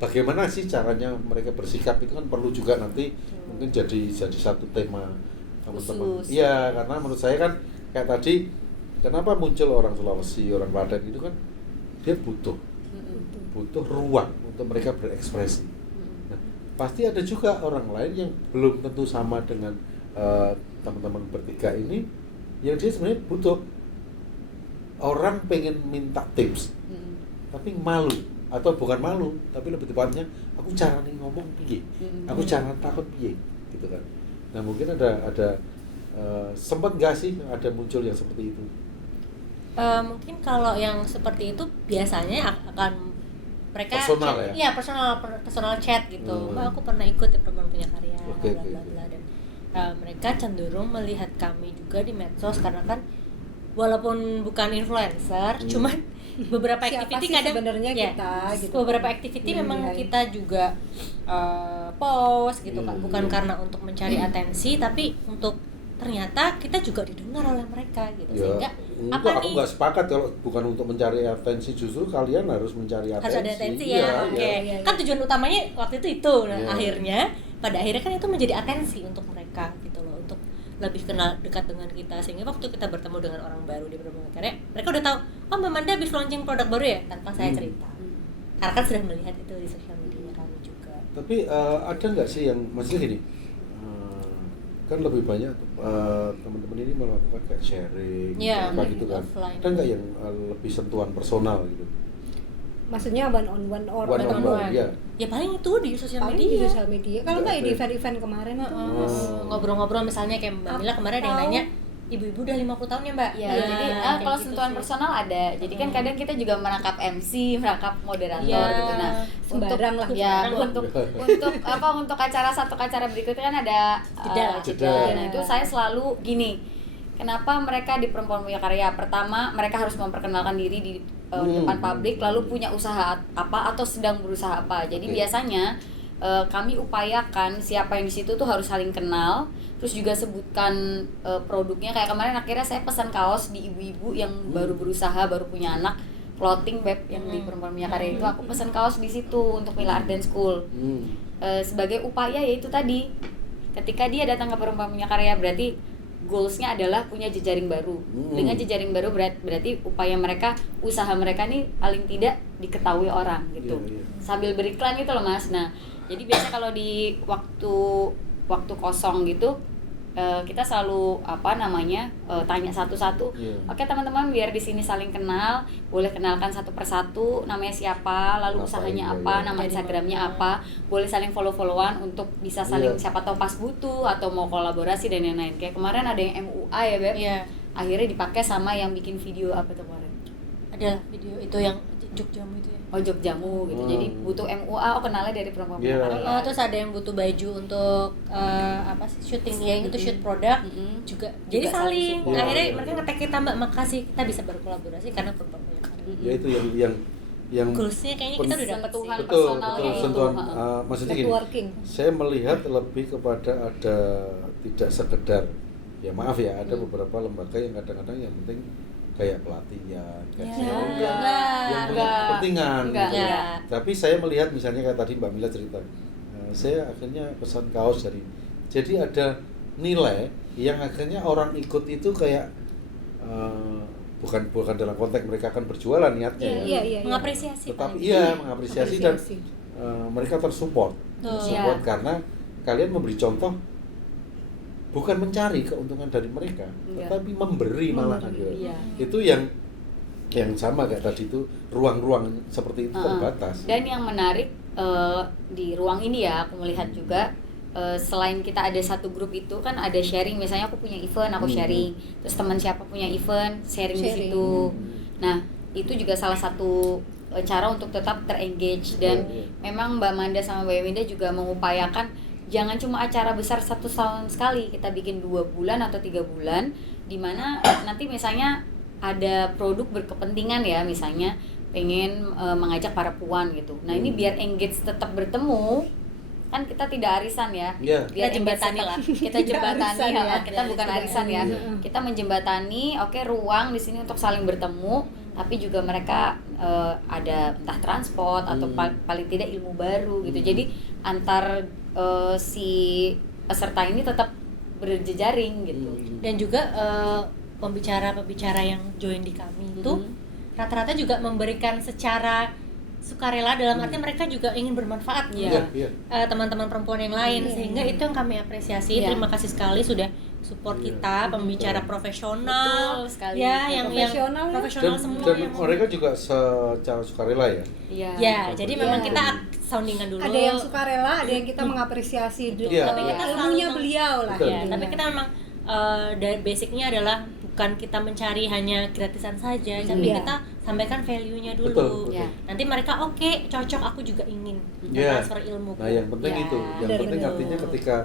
bagaimana sih caranya mereka bersikap itu kan perlu juga nanti mungkin jadi satu tema teman-teman. Iya, karena menurut saya kan kayak tadi kenapa muncul orang Sulawesi, orang Klaten itu kan dia butuh ruang untuk mereka berekspresi. Nah, pasti ada juga orang lain yang belum tentu sama dengan teman-teman bertiga ini, yang dia sebenarnya butuh orang pengen minta tips, tapi malu atau bukan malu, tapi lebih tepatnya aku caranya ngomong piye, aku cara takut piye, gitu kan. Nah mungkin ada sempat nggak sih ada muncul yang seperti itu? Mungkin kalau yang seperti itu biasanya akan mereka Personal chat, ya? personal chat gitu. Mbak, aku pernah ikut di Perempuan Punya Karya, Oke, bla bla oke. bla, dan mereka cenderung melihat kami juga di medsos karena kan walaupun bukan influencer, cuman beberapa Siapa activity sih kadang sebenarnya ya, kita, gitu. beberapa activity Iya, memang iya. kita juga post gitu kan, bukan karena untuk mencari atensi tapi untuk ternyata kita juga didengar oleh mereka gitu, sehingga enggak, aku nih nggak sepakat kalau bukan untuk mencari atensi, justru kalian harus mencari atensi. harus ada atensi Iya, ya, iya. oke. Iya. Kan tujuan utamanya waktu itu nah Iya. akhirnya pada akhirnya kan itu menjadi atensi untuk mereka gitu loh, untuk lebih kenal dekat dengan kita, sehingga waktu kita bertemu dengan orang baru di Perempuan Karya, mereka udah tahu, oh Mbak Manda habis launching produk baru ya, tanpa saya cerita, karena kan sudah melihat itu di sosial media kami juga. Tapi ada nggak sih yang masih gini? Kan lebih banyak teman-teman ini melakukan kayak sharing, Iya, apa gitu kan? offline. Ada nggak yang lebih sentuhan personal gitu? Maksudnya one on one or One on one, iya. Ya paling itu di sosial paling media. di sosial media. Kalau nggak ya di Iya. event-event kemarin tuh. Ngobrol-ngobrol misalnya kayak Mbak Mila kemarin ada yang Atau- nanya, ibu-ibu udah 50 tahun ya Mbak? Ya, Nah, jadi kayak kalau gitu sentuhan sih. personal ada. Jadi kan kadang kita juga merangkap MC, merangkap moderator Iya. gitu. Nah, Sembarang lah. ya Sembarang. untuk satu acara berikutnya kan ada Jeda. jeda. Nah, itu saya selalu gini. Kenapa mereka di Perempuan Punya Karya? Pertama, mereka harus memperkenalkan diri di depan publik, lalu punya usaha apa atau sedang berusaha apa. Jadi Oke. biasanya kami upayakan siapa yang di situ tuh harus saling kenal, terus juga sebutkan produknya. Kayak kemarin akhirnya saya pesan kaos di ibu-ibu yang baru berusaha, baru punya anak, clothing beb yang di Perempuan Punya Karya itu aku pesan kaos di situ untuk Mila Art Dance School. Sebagai upaya yaitu tadi, ketika dia datang ke Perempuan Punya Karya berarti goalsnya adalah punya jejaring baru. Dengan jejaring baru berarti upaya mereka, usaha mereka nih paling tidak diketahui orang gitu. Iya, iya. Sambil beriklan gitu loh Mas. Nah, jadi biasa kalau di waktu kosong gitu kita selalu tanya satu-satu. Iya. Oke teman-teman, biar di sini saling kenal, boleh kenalkan satu persatu namanya siapa, lalu Ngapain, usahanya iya, apa, iya. nama Dari Instagramnya mana. apa, boleh saling follow-followan untuk bisa saling Iya. siapa tahu pas butuh atau mau kolaborasi dan lain-lain. Kayak kemarin ada yang MUA ya Beb, Iya. akhirnya dipakai sama yang bikin video apa tuh kemarin? Ada video itu yang Jogjamu itu ya. Oh Jogjamu gitu. Jadi butuh MUA, kenalnya dari Perempuan Punya Iya. Karya. Terus ada yang butuh baju untuk syuting ya, itu shoot produk juga. Jadi Juga saling. saling Akhirnya support. mereka nge-tag kita, Mbak, makasih kita bisa berkolaborasi karena Perempuan Punya Karya. Ya itu yang Goalsnya kayaknya kita udah dapet Sentuhan sih. betul personalnya betul itu, sentuhan. heeh. Maksudnya gini, Networking. saya melihat lebih kepada ada tidak sekedar, ya maaf ya, ada beberapa lembaga yang kadang-kadang yang penting kayak pelatihan, kayak Ya, yang enggak, punya kepentingan enggak, gitu. enggak. Tapi saya melihat misalnya kayak tadi Mbak Mila cerita, saya akhirnya pesan kaos jadi ada nilai yang akhirnya orang ikut itu kayak bukan dalam konteks mereka akan berjualan niatnya ya. Iya. Mengapresiasi. Tetapi paling. iya mengapresiasi dan Apresiasi. mereka tersupport Betul. Iya. karena kalian memberi contoh, bukan mencari keuntungan dari mereka, Iya. tetapi memberi malahan gitu. Iya. Itu yang sama kayak tadi itu, ruang-ruang seperti itu terbatas. Dan yang menarik di ruang ini ya, aku melihat juga selain kita ada satu grup itu kan ada sharing, misalnya aku punya event aku sharing, terus teman siapa punya event sharing di Sharing. situ. Nah itu juga salah satu cara untuk tetap terengage dan Iya. memang Mbak Manda sama Mbak Winda juga mengupayakan jangan cuma acara besar 1 tahun sekali, kita bikin 2 bulan atau 3 bulan, dimana nanti misalnya ada produk berkepentingan ya, misalnya pengen mengajak para puan gitu. Nah ini biar engage tetap bertemu, kan kita tidak arisan ya. Iya. Biar Kita jembatani engage lah. Kita jembatani arisan ya. ya. Kita bukan arisan ya. Kita menjembatani, oke, ruang di sini untuk saling bertemu, tapi juga mereka ada entah transport atau paling tidak ilmu baru gitu. Jadi antar si peserta ini tetap berjejaring gitu. Dan juga pembicara-pembicara yang join di kami itu rata-rata juga memberikan secara sukarela, dalam arti mereka juga ingin bermanfaat Iya. Iya. teman-teman perempuan yang lain, sehingga itu yang kami apresiasi. Iya. Terima kasih sekali sudah support kita, pembicara profesional Betul sekali. ya, yang Profesional ya. profesional semua Dan yang mereka juga secara sukarela ya. Iya. ya, jadi memang Iya. kita soundingan dulu. Ada yang sukarela, ada yang kita mengapresiasi Iya. Tapi kita ilmunya selalu beliau lah. Betul. ya, tapi kita memang dari basicnya adalah bukan kita mencari hanya gratisan saja, tapi Iya. kita sampaikan value-nya dulu. Betul. Ya. Nanti mereka oke, cocok, aku juga ingin Iya. transfer ilmu. Nah, yang penting Ya, itu, yang penting benar. artinya ketika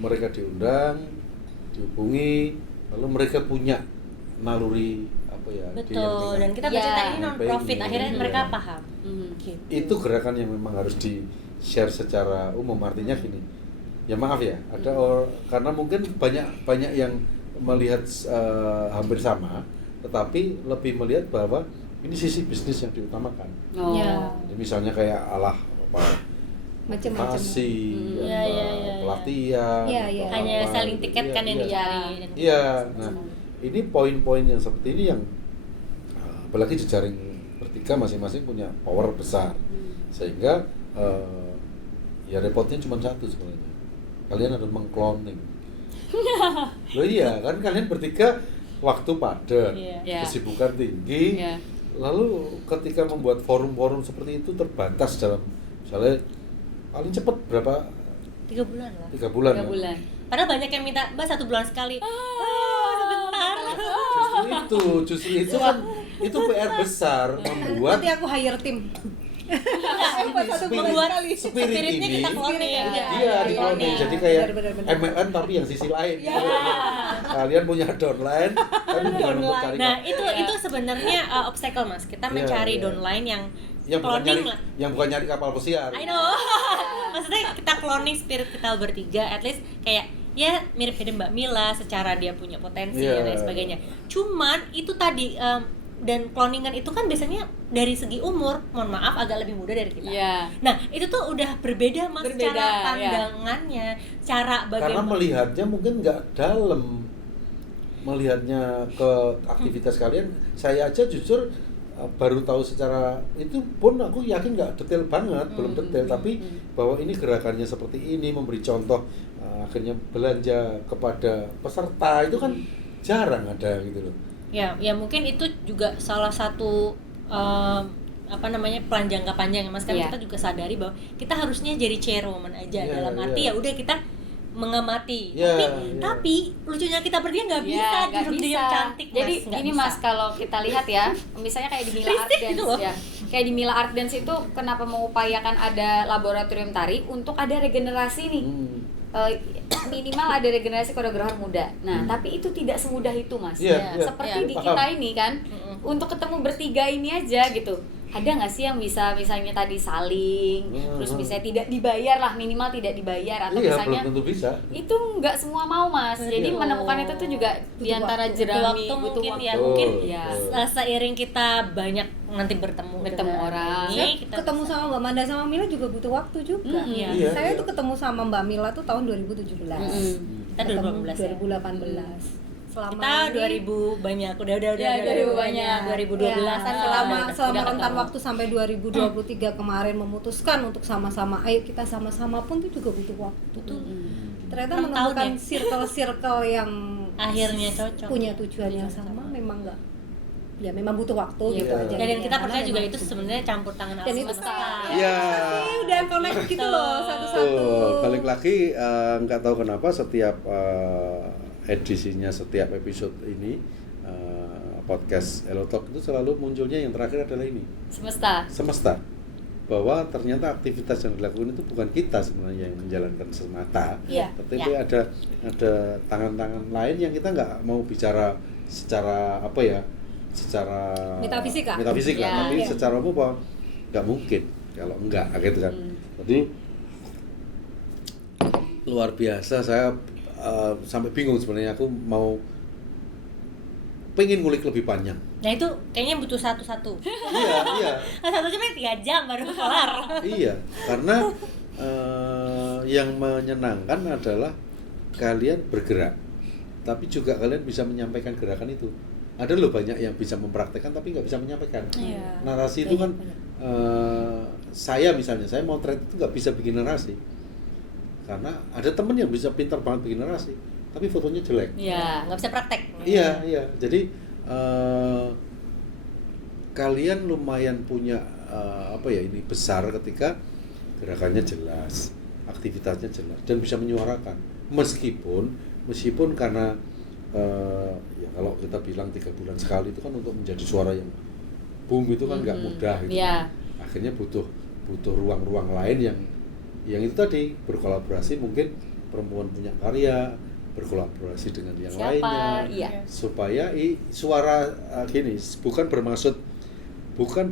mereka diundang, dihubungi, lalu mereka punya naluri apa ya? Betul, dan kita Ya. bercerita ini non profit, Pengen. akhirnya Iya. mereka paham. Gitu. Itu gerakan yang memang harus di-share secara umum, artinya gini. Ya maaf ya, karena mungkin banyak yang melihat hampir sama, tetapi lebih melihat bahwa ini sisi bisnis yang diutamakan. Oh. Ya. Jadi misalnya kayak apa Macam-macam. masih, Iya, iya, iya. pelatihan, Iya, atau iya. Hanya apa selling gitu. tiket Iya, kan yang iya. dicari. Iya, nah ini poin-poin yang seperti ini yang apalagi jejaring bertiga masing-masing punya power besar, sehingga ya repotnya cuma satu sebenarnya, kalian harus mengcloning. Loh iya kan kalian bertiga waktu padat, Iya. Iya. kesibukan tinggi, Iya. lalu ketika membuat forum-forum seperti itu terbatas dalam misalnya paling cepat berapa 3 bulan lah. 3 bulan 3 kan? bulan. Padahal banyak yang minta, Mbak 1 bulan sekali. Sebentar. Justru itu kan itu PR besar membuat Nanti aku hire tim. Buat satu bulan Membuat sekali. spirit spiritnya ini kita cloning. Iya, iya iya, di cloning. iya. Jadi kayak Benar-benar. MLM tapi yang sisi lain. Kalian punya downline tapi bukan untuk cari Nah, itu sebenarnya obstacle Mas. Kita Iya, mencari iya. downline yang bukan cloning nyari lah. yang bukan nyari kapal pesiar. I know. Maksudnya kita cloning spirit kita bertiga, at least kayak ya mirip-mirip Mbak Mila secara dia punya potensi Iya. dan lain sebagainya. Cuman itu tadi dan cloningan itu kan biasanya dari segi umur, mohon maaf agak lebih muda dari kita. Iya. Nah, itu tuh udah berbeda Mas Berbeda, cara ya. pandangannya, cara Karena bagaimana melihatnya mungkin nggak dalam, melihatnya ke aktivitas kalian. Saya aja jujur baru tahu secara itu pun aku yakin nggak detail banget, belum detail, tapi bahwa ini gerakannya seperti ini, memberi contoh, akhirnya belanja kepada peserta itu kan jarang ada gitu loh. Ya mungkin itu juga salah satu apa namanya plan jangka panjang Mas, kan Iya. kita juga sadari bahwa kita harusnya jadi chairwoman aja, Iya, dalam arti iya. ya udah kita mengamati. Iya, tapi lucunya kita berdua nggak bisa Ya, nggak duduk diam bisa. cantik Mas. Jadi Nggak ini bisa. Mas, kalau kita lihat ya, misalnya kayak di Mila Art Listrik Dance gitu loh. ya. Kayak di Mila Art Dance itu kenapa mengupayakan ada laboratorium tari untuk ada regenerasi nih. Minimal ada regenerasi koreografer muda. Nah, tapi itu tidak semudah itu, Mas. Iya, iya. Seperti Iya. di Paham. kita ini kan, untuk ketemu bertiga ini aja gitu. Ada nggak sih yang bisa misalnya tadi saling, terus misalnya tidak dibayar lah, minimal tidak dibayar, atau Iya, misalnya belum tentu bisa. itu nggak semua mau Mas. Jadi Betul. menemukan itu tuh juga diantara waktu. jerami, Butuh waktu mungkin ya, Betul, mungkin ya. seiring kita banyak nanti bertemu dengan orang. ini, Saya kita ketemu sama Mbak Manda sama Mila juga butuh waktu juga. Iya. Iya, Saya iya. tuh ketemu sama Mbak Mila tuh tahun 2017. kita Ketemu 2018 ya. 2018. Selama Kita ini- 2000 banyak udah Ya, 2000 banyak. 2012-an Ya, selama udah selama rentan ketemu. waktu sampai 2023 kemarin memutuskan untuk sama-sama, ayo kita sama-sama pun tuh juga butuh waktu tuh. Ternyata 6 tahun menemukan ya? circle-circle yang Akhirnya cocok. punya tujuan yang sama memang enggak, ya memang butuh waktu Iya. gitu aja. Dan yang kita Karena percaya juga memang itu sebenarnya campur tangan dan alam itu semesta. Iya. udah connect gitu loh satu-satu. Tuh, balik lagi nggak tahu kenapa setiap edisinya, setiap episode ini podcast Hello Talk itu selalu munculnya yang terakhir adalah ini, semesta, bahwa ternyata aktivitas yang dilakukan itu bukan kita sebenarnya yang menjalankan semata, Iya, tapi iya. ada tangan-tangan lain yang kita nggak mau bicara secara apa ya, secara Metafisika. metafisika, Iya, tapi iya. secara umum bahwa nggak mungkin kalau enggak gitu kan. Jadi luar biasa, saya sampai bingung sebenarnya, aku mau pengen ngulik lebih panjang. Nah itu kayaknya butuh satu-satu. Iya. Satu cuma 3 jam baru kelar. Iya, karena yang menyenangkan adalah kalian bergerak, tapi juga kalian bisa menyampaikan gerakan itu. Ada loh banyak yang bisa mempraktekkan tapi nggak bisa menyampaikan. Iya. Narasi itu kan, saya misalnya, saya mau thread itu nggak bisa bikin narasi, karena ada temen yang bisa pintar banget bikin narasi, tapi fotonya jelek. Iya. Nggak bisa praktek. Iya. Jadi kalian lumayan punya apa ya, ini besar ketika gerakannya jelas, aktivitasnya jelas, dan bisa menyuarakan. Meskipun karena ya kalau kita bilang 3 bulan sekali itu kan untuk menjadi suara yang boom itu kan nggak mudah gitu. Yeah. Akhirnya butuh ruang-ruang lain yang itu tadi berkolaborasi, mungkin perempuan punya karya berkolaborasi dengan yang Siapa? lainnya, Iya. supaya suara gini bukan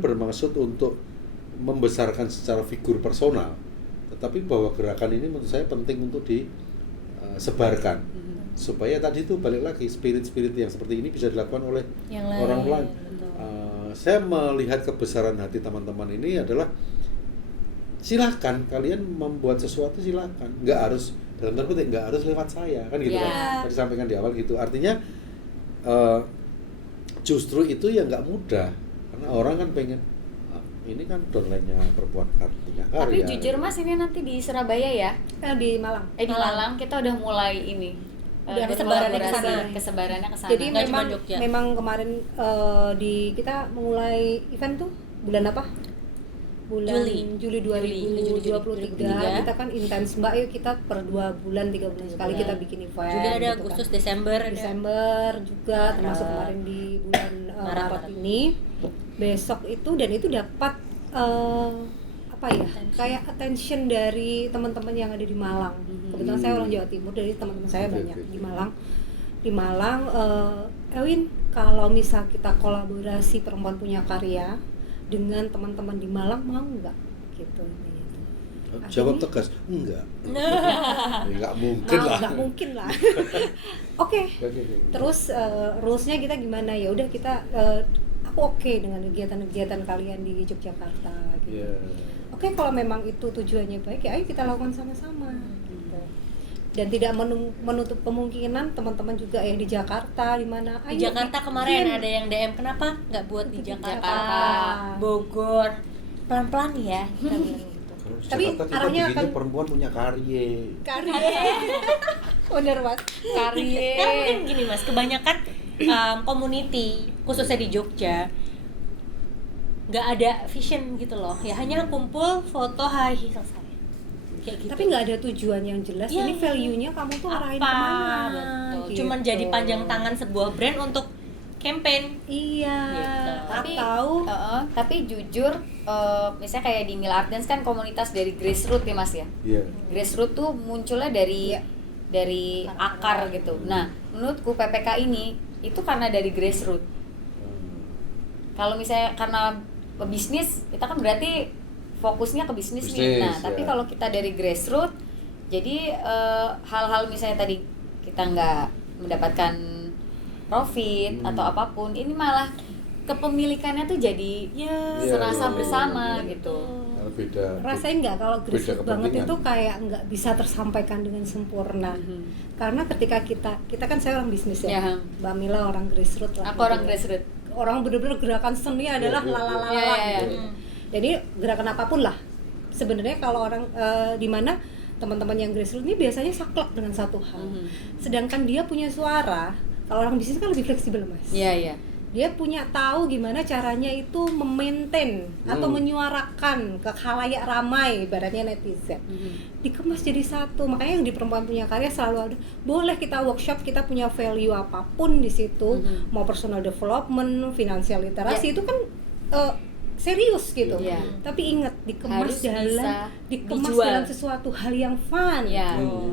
bermaksud untuk membesarkan secara figur personal, tetapi bahwa gerakan ini menurut saya penting untuk disebarkan, supaya tadi itu balik lagi spirit-spirit yang seperti ini bisa dilakukan oleh Yang orang lain, lain. betul. Saya melihat kebesaran hati teman-teman ini adalah silahkan kalian membuat sesuatu, silahkan, nggak harus dalam tanda petik nggak harus lewat saya kan gitu Yeah. kan, tadi sampaikan di awal gitu. Artinya justru itu ya nggak mudah, karena orang kan pengen ini kan downline-nya perempuan punya karya. Tapi jujur Mas, ini nanti di Surabaya ya? Di Malang. Di Malang kita udah mulai ini. Udah kesebarannya berkolaborasi, kesana. kesebarannya ke sana. Jadi Nggak cuma memang Jogja. memang kemarin kita mulai event tuh bulan apa? Bulan Juli 2023. Kita kan intens Mbak, yuk kita per 2 bulan 3 bulan sekali kita bikin event. Juga ada gitu Agustus, kan. Desember, Desember juga, termasuk kemarin di bulan Maret ini. Besok itu, dan itu dapat apa ya, kayak attention dari teman-teman yang ada di Malang. Kebetulan saya orang Jawa Timur, jadi teman-teman saya banyak di Malang. Di Malang, Ewin, kalau misal kita kolaborasi perempuan punya karya dengan teman-teman di Malang, mau nggak? Gitu. Jawab tegas, enggak. Enggak mungkin lah. Nggak mungkin lah. Oke. Terus rules-nya kita gimana? Ya udah kita aku oke dengan kegiatan-kegiatan kalian di Yogyakarta gitu. Yeah. Oke, kalau memang itu tujuannya baik, ya ayo kita lakukan sama-sama gitu. Dan tidak menutup kemungkinan teman-teman juga yang di Jakarta, di mana di Jakarta kemarin ada yang DM, kenapa nggak buat di Jakarta, Bogor, pelan-pelan ya kita bilang gitu. Kalau di Tapi Jakarta kita arahnya bikinnya akan- perempuan punya karya. Bener Mas. Karya. Karena mungkin gini Mas, kebanyakan community khususnya di Jogja nggak ada vision gitu loh, ya hanya kumpul foto hai selesai kayak gitu. Tapi nggak ada tujuan yang jelas. Ya, ini value-nya kamu tuh arahin apa? kemana? Betul. Gitu. Cuman jadi panjang tangan sebuah brand untuk campaign. Iya. Gitu. Tapi jujur, misalnya kayak di Mil Art Dance kan komunitas dari grassroots ya Mas ya. Iya. Grassroots tuh munculnya dari akar gitu. Nah, menurutku PPK ini itu karena dari grassroots. Kalau misalnya karena bisnis, kita kan berarti fokusnya ke bisnis nih. Nah, tapi kalau kita dari grassroots, jadi hal-hal misalnya tadi kita nggak mendapatkan profit atau apapun, ini malah kepemilikannya tuh jadi serasa bersama gitu. Beda. Rasain nggak kalau grassroots banget kepentingan. itu kayak nggak bisa tersampaikan dengan sempurna. Karena ketika kita kan saya orang bisnis ya. Ya. Mbak Mila orang grassroots lah. Aku orang grassroots. Orang bener-bener gerakan seni adalah lalalala Ya. gitu. Jadi gerakan apapun lah. Sebenarnya kalau orang di mana teman-teman yang grassroots ini biasanya saklek dengan satu hal. Sedangkan dia punya suara. Kalau orang bisnis kan lebih fleksibel Mas. Iya. Dia punya tahu gimana caranya itu memaintain atau menyuarakan ke khalayak ramai, ibaratnya netizen. Dikemas jadi satu. Makanya yang di perempuan punya karya selalu ada, boleh kita workshop, kita punya value apapun di situ, mau personal development, financial literasi, itu kan serius gitu. Tapi ingat, dikemas Harus bisa dalam dijual. sesuatu hal yang fun.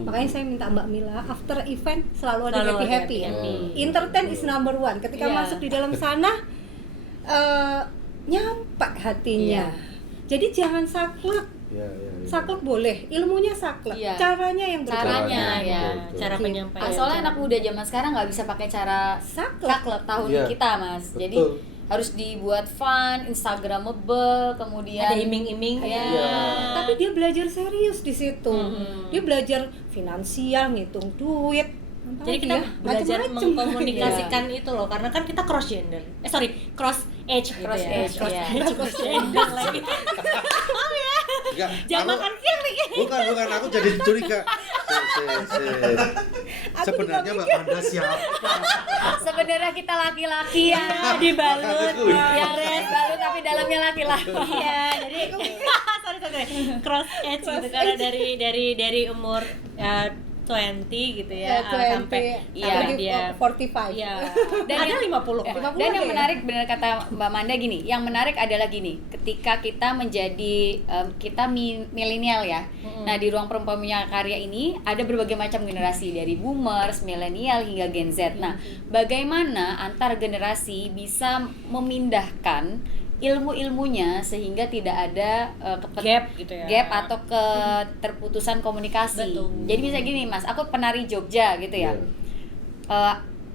Makanya saya minta Mbak Mila after event selalu ada Selalu ada happy. happy. Entertain is number one. Ketika masuk di dalam sana nyampe hatinya. Jadi jangan saklek. Iya. Saklek boleh, ilmunya saklek. Iya. Caranya yang berbeda. Caranya ya. Betul. Cara Gitu. penyampaian. Soalnya anak muda zaman sekarang nggak bisa pakai cara Saklek. tahun Iya. kita Mas. Jadi Betul. harus dibuat fun, instagramable, kemudian ada iming-imingnya. Iya. Tapi dia belajar serius di situ. Dia belajar finansial, ngitung duit. Jadi kita belajar Macem-macem. mengkomunikasikan itu loh, karena kan kita cross gender. Cross age gitu Cross ya. age, iya. Cross gender lagi. Enggak. Jam makan siang nih. Bukan, aku jadi curiga. Sebenarnya Mbak Panda siapa? sebenarnya kita laki-laki ya Dibalut. ya res balut tapi dalamnya laki-laki. Iya, jadi sorry. Cross age gitu, karena dari umur 20 gitu ya, 20, sampai iya, dia 45. Iya. Dan Ada yang- 50. Dan yang menarik, benar kata Mbak Manda gini, yang menarik adalah gini, ketika kita menjadi kita milenial ya. Nah, di ruang perempuan punya karya ini ada berbagai macam generasi, dari boomers, milenial hingga Gen Z. Nah, bagaimana antar generasi bisa memindahkan ilmu-ilmunya sehingga tidak ada Gap gitu ya. gap atau keterputusan komunikasi. Betul. Jadi bisa gini Mas, aku penari Jogja gitu ya.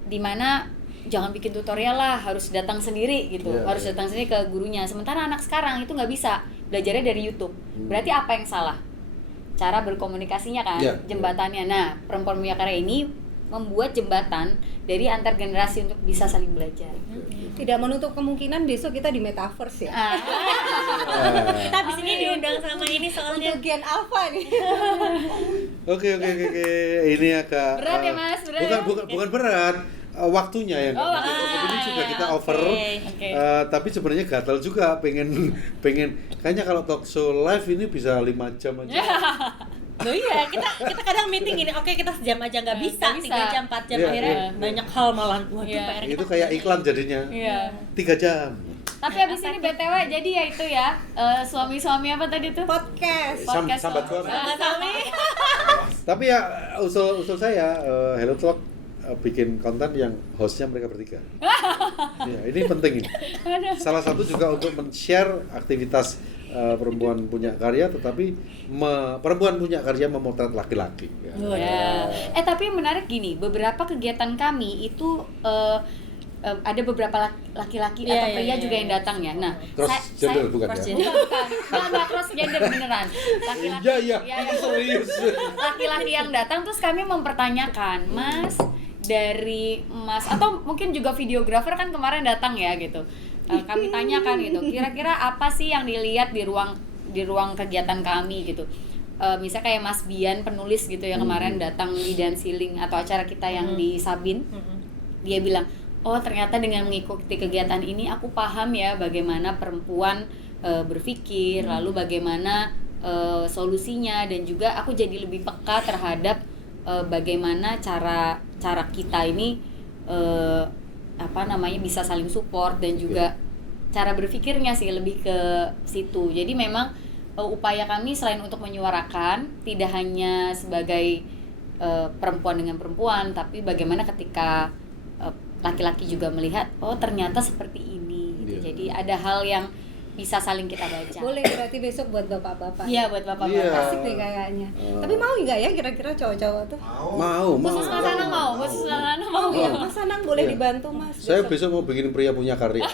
Dimana jangan bikin tutorial lah, harus datang sendiri gitu, Iya, harus iya. datang sendiri ke gurunya. Sementara anak sekarang itu nggak bisa, belajarnya dari YouTube. Berarti apa yang salah? Cara berkomunikasinya kan, Iya, jembatannya. Nah, perempuan punya karya ini membuat jembatan dari antar generasi untuk bisa saling belajar. Tidak menutup kemungkinan besok kita di metaverse ya. Ah, Kita abis ini diundang sama ini soalnya. Untuk Gen Alpha nih. Oke. Ini agak Berat ya, Mas? Berat ya? bukan berat. Waktunya yang Oh, ini sudah kita over. oke. Tapi sebenarnya gatal juga pengen kayaknya kalau talk show live ini bisa 5 jam aja. Loh iya, kita kadang meeting gini, oke kita sejam aja nggak bisa, Nggak bisa. 3 jam, 4 jam, Iya, akhirnya iya. banyak hal malah. Waduh, Iya. PR Itu kita. kayak iklan jadinya. Iya. 3 jam. Tapi abis ini BTW jadi ya itu ya, suami-suami apa tadi tuh? Podcast. Podcast Sambat suami. Sama-sama. Tapi ya usul saya Hello Talk bikin konten yang hostnya mereka bertiga. Ya, ini penting ini. Salah satu juga untuk men-share aktivitas perempuan punya karya, tetapi perempuan punya karya memotret laki-laki. Ya. Ya. Tapi yang menarik gini, beberapa kegiatan kami itu ada beberapa laki-laki Iya, atau iya, pria iya, juga yang iya. datang ya. Nah, Cross gender bukan cross ya? gender. bukan, nggak cross gender beneran. Laki-laki, Iya, ya, serius. laki-laki yang datang terus kami mempertanyakan, Mas, dari Mas atau mungkin juga videografer kan kemarin datang ya gitu. Kami tanyakan gitu, kira-kira apa sih yang dilihat di ruang kegiatan kami gitu. Misalnya kayak Mas Bian penulis gitu yang kemarin datang di Dansiling atau acara kita yang di Sabin. Dia bilang, oh ternyata dengan mengikuti kegiatan ini aku paham ya bagaimana perempuan berpikir, lalu bagaimana solusinya, dan juga aku jadi lebih peka terhadap bagaimana cara kita ini bisa saling support, dan juga cara berpikirnya sih lebih ke situ. Jadi memang upaya kami selain untuk menyuarakan, tidak hanya sebagai perempuan dengan perempuan, tapi bagaimana ketika laki-laki juga melihat, oh ternyata seperti ini gitu. Iya. Jadi ada hal yang bisa saling kita baca. Boleh berarti besok buat bapak-bapak. Iya, buat bapak-bapak. Iya. Asik nih kayaknya. Tapi mau nggak ya kira-kira cowok-cowok tuh? Mau. Khusus Mas Anang mau, khusus Mas Anang mau. Iya, Mas Anang boleh Iya. dibantu Mas. Saya besok mau bikin pria punya karya.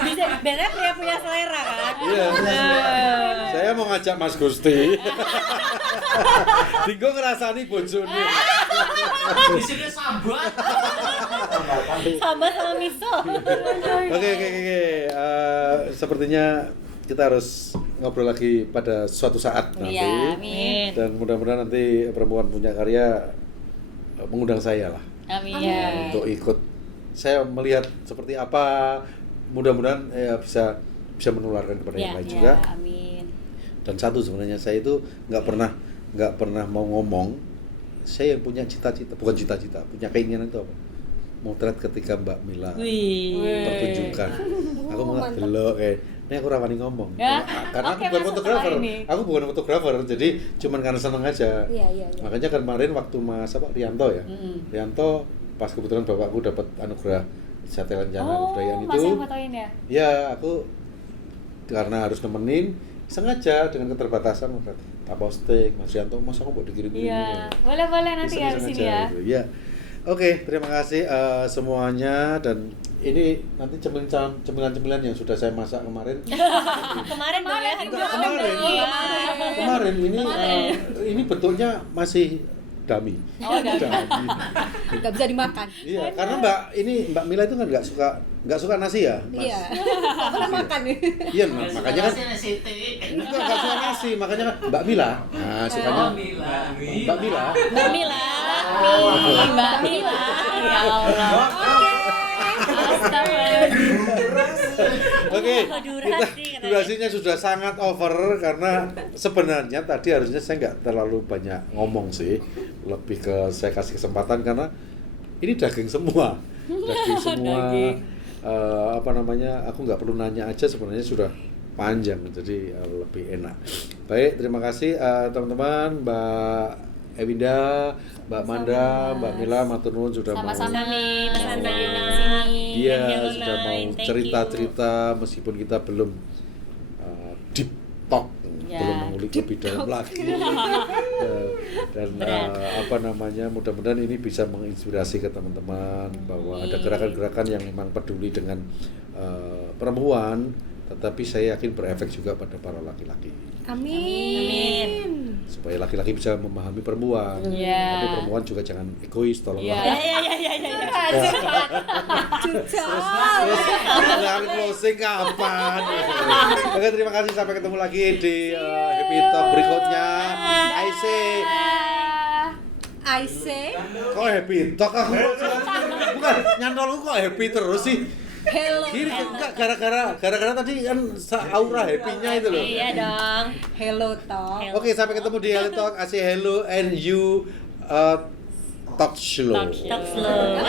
Bisa, biasanya pria punya selera kan. Iya. Saya mau ngajak Mas Gusti. Tinggo ngerasani bojone. Di sini sambat. Sambal sama miso. Oke. Sepertinya kita harus ngobrol lagi pada suatu saat nanti. Iya, amin. Dan mudah-mudahan nanti perempuan punya karya mengundang saya lah Amin. untuk ikut. Saya melihat seperti apa, mudah-mudahan bisa menularkan kepada yang Ya, lain Ya, juga. amin. Dan satu sebenarnya saya itu nggak pernah mau ngomong. Saya yang punya cita-cita, bukan cita-cita, punya keinginan itu apa? Motret ketika Mbak Mila Wih. pertunjukan. Aku mau delok ini aku rawani ngomong. Ya. Karena Oke, aku bukan masuk fotografer. setelah ini. Aku bukan fotografer, jadi cuman karena seneng aja. Iya. Makanya kemarin waktu Mas Rianto ya. Rianto pas kebetulan bapakku dapat anugerah Satya Lancana kebudayaan Mas itu. yang fotoin ya? Ya, aku karena harus nemenin, sengaja dengan keterbatasan tak posting Mas Rianto, Mas aku mau dikirim ini. Iya. Boleh nanti ya di sini ya. Gitu. Ya. Oke, terima kasih semuanya, dan ini nanti cemilan-cemilan yang sudah saya masak kemarin. Kemarin dong ya. Kemarin ini bentuknya masih dummy. Oh, dummy. Nggak bisa dimakan. Iya, karena Mbak Mila itu kan nggak suka nasi ya, Mas. Iya. Nggak boleh makan nih. Iya, makanya kan Nasi nggak suka nasi, makanya kan Mbak Mila. Nah, sukanya Mbak Mila. Mbak Mila. Mbak Mila. Ya Allah. Oke. Oke, Durasi, kita durasinya sudah sangat over karena sebenarnya tadi harusnya saya nggak terlalu banyak ngomong sih, lebih ke saya kasih kesempatan karena ini daging semua. Apa namanya, aku nggak perlu nanya aja sebenarnya sudah panjang, jadi lebih enak. Baik, terima kasih teman-teman, Mbak Ewinda, Mbak Manda, Mbak Mila, matur nuwun sudah Sama-sama mau nih, Mas Sama-sama. Anda undang ke sini. Iya, Thank you, sudah mau Lulain. Thank cerita-cerita meskipun kita belum deep talk, Ya, belum mengulik lebih dalam lagi. Dan apa namanya, mudah-mudahan ini bisa menginspirasi ke teman-teman bahwa ada gerakan-gerakan yang memang peduli dengan perempuan, tetapi saya yakin berefek juga pada para laki-laki. Amin. Supaya laki-laki bisa memahami perempuan, Iya. tapi perempuan juga jangan egois, tolonglah. Jangan closing kapan? Oke, terima kasih, sampai ketemu lagi di Happy Talk berikutnya. I say Kok Happy Talk aku? Bukan, nyantolku kok happy terus sih. hello. Gini enggak, gara-gara tadi kan aura happy-nya itu loh. Iya dong. Hello talk. Oke, sampai ketemu di Hello Talk. I say hello and you talk slow. Talk slow.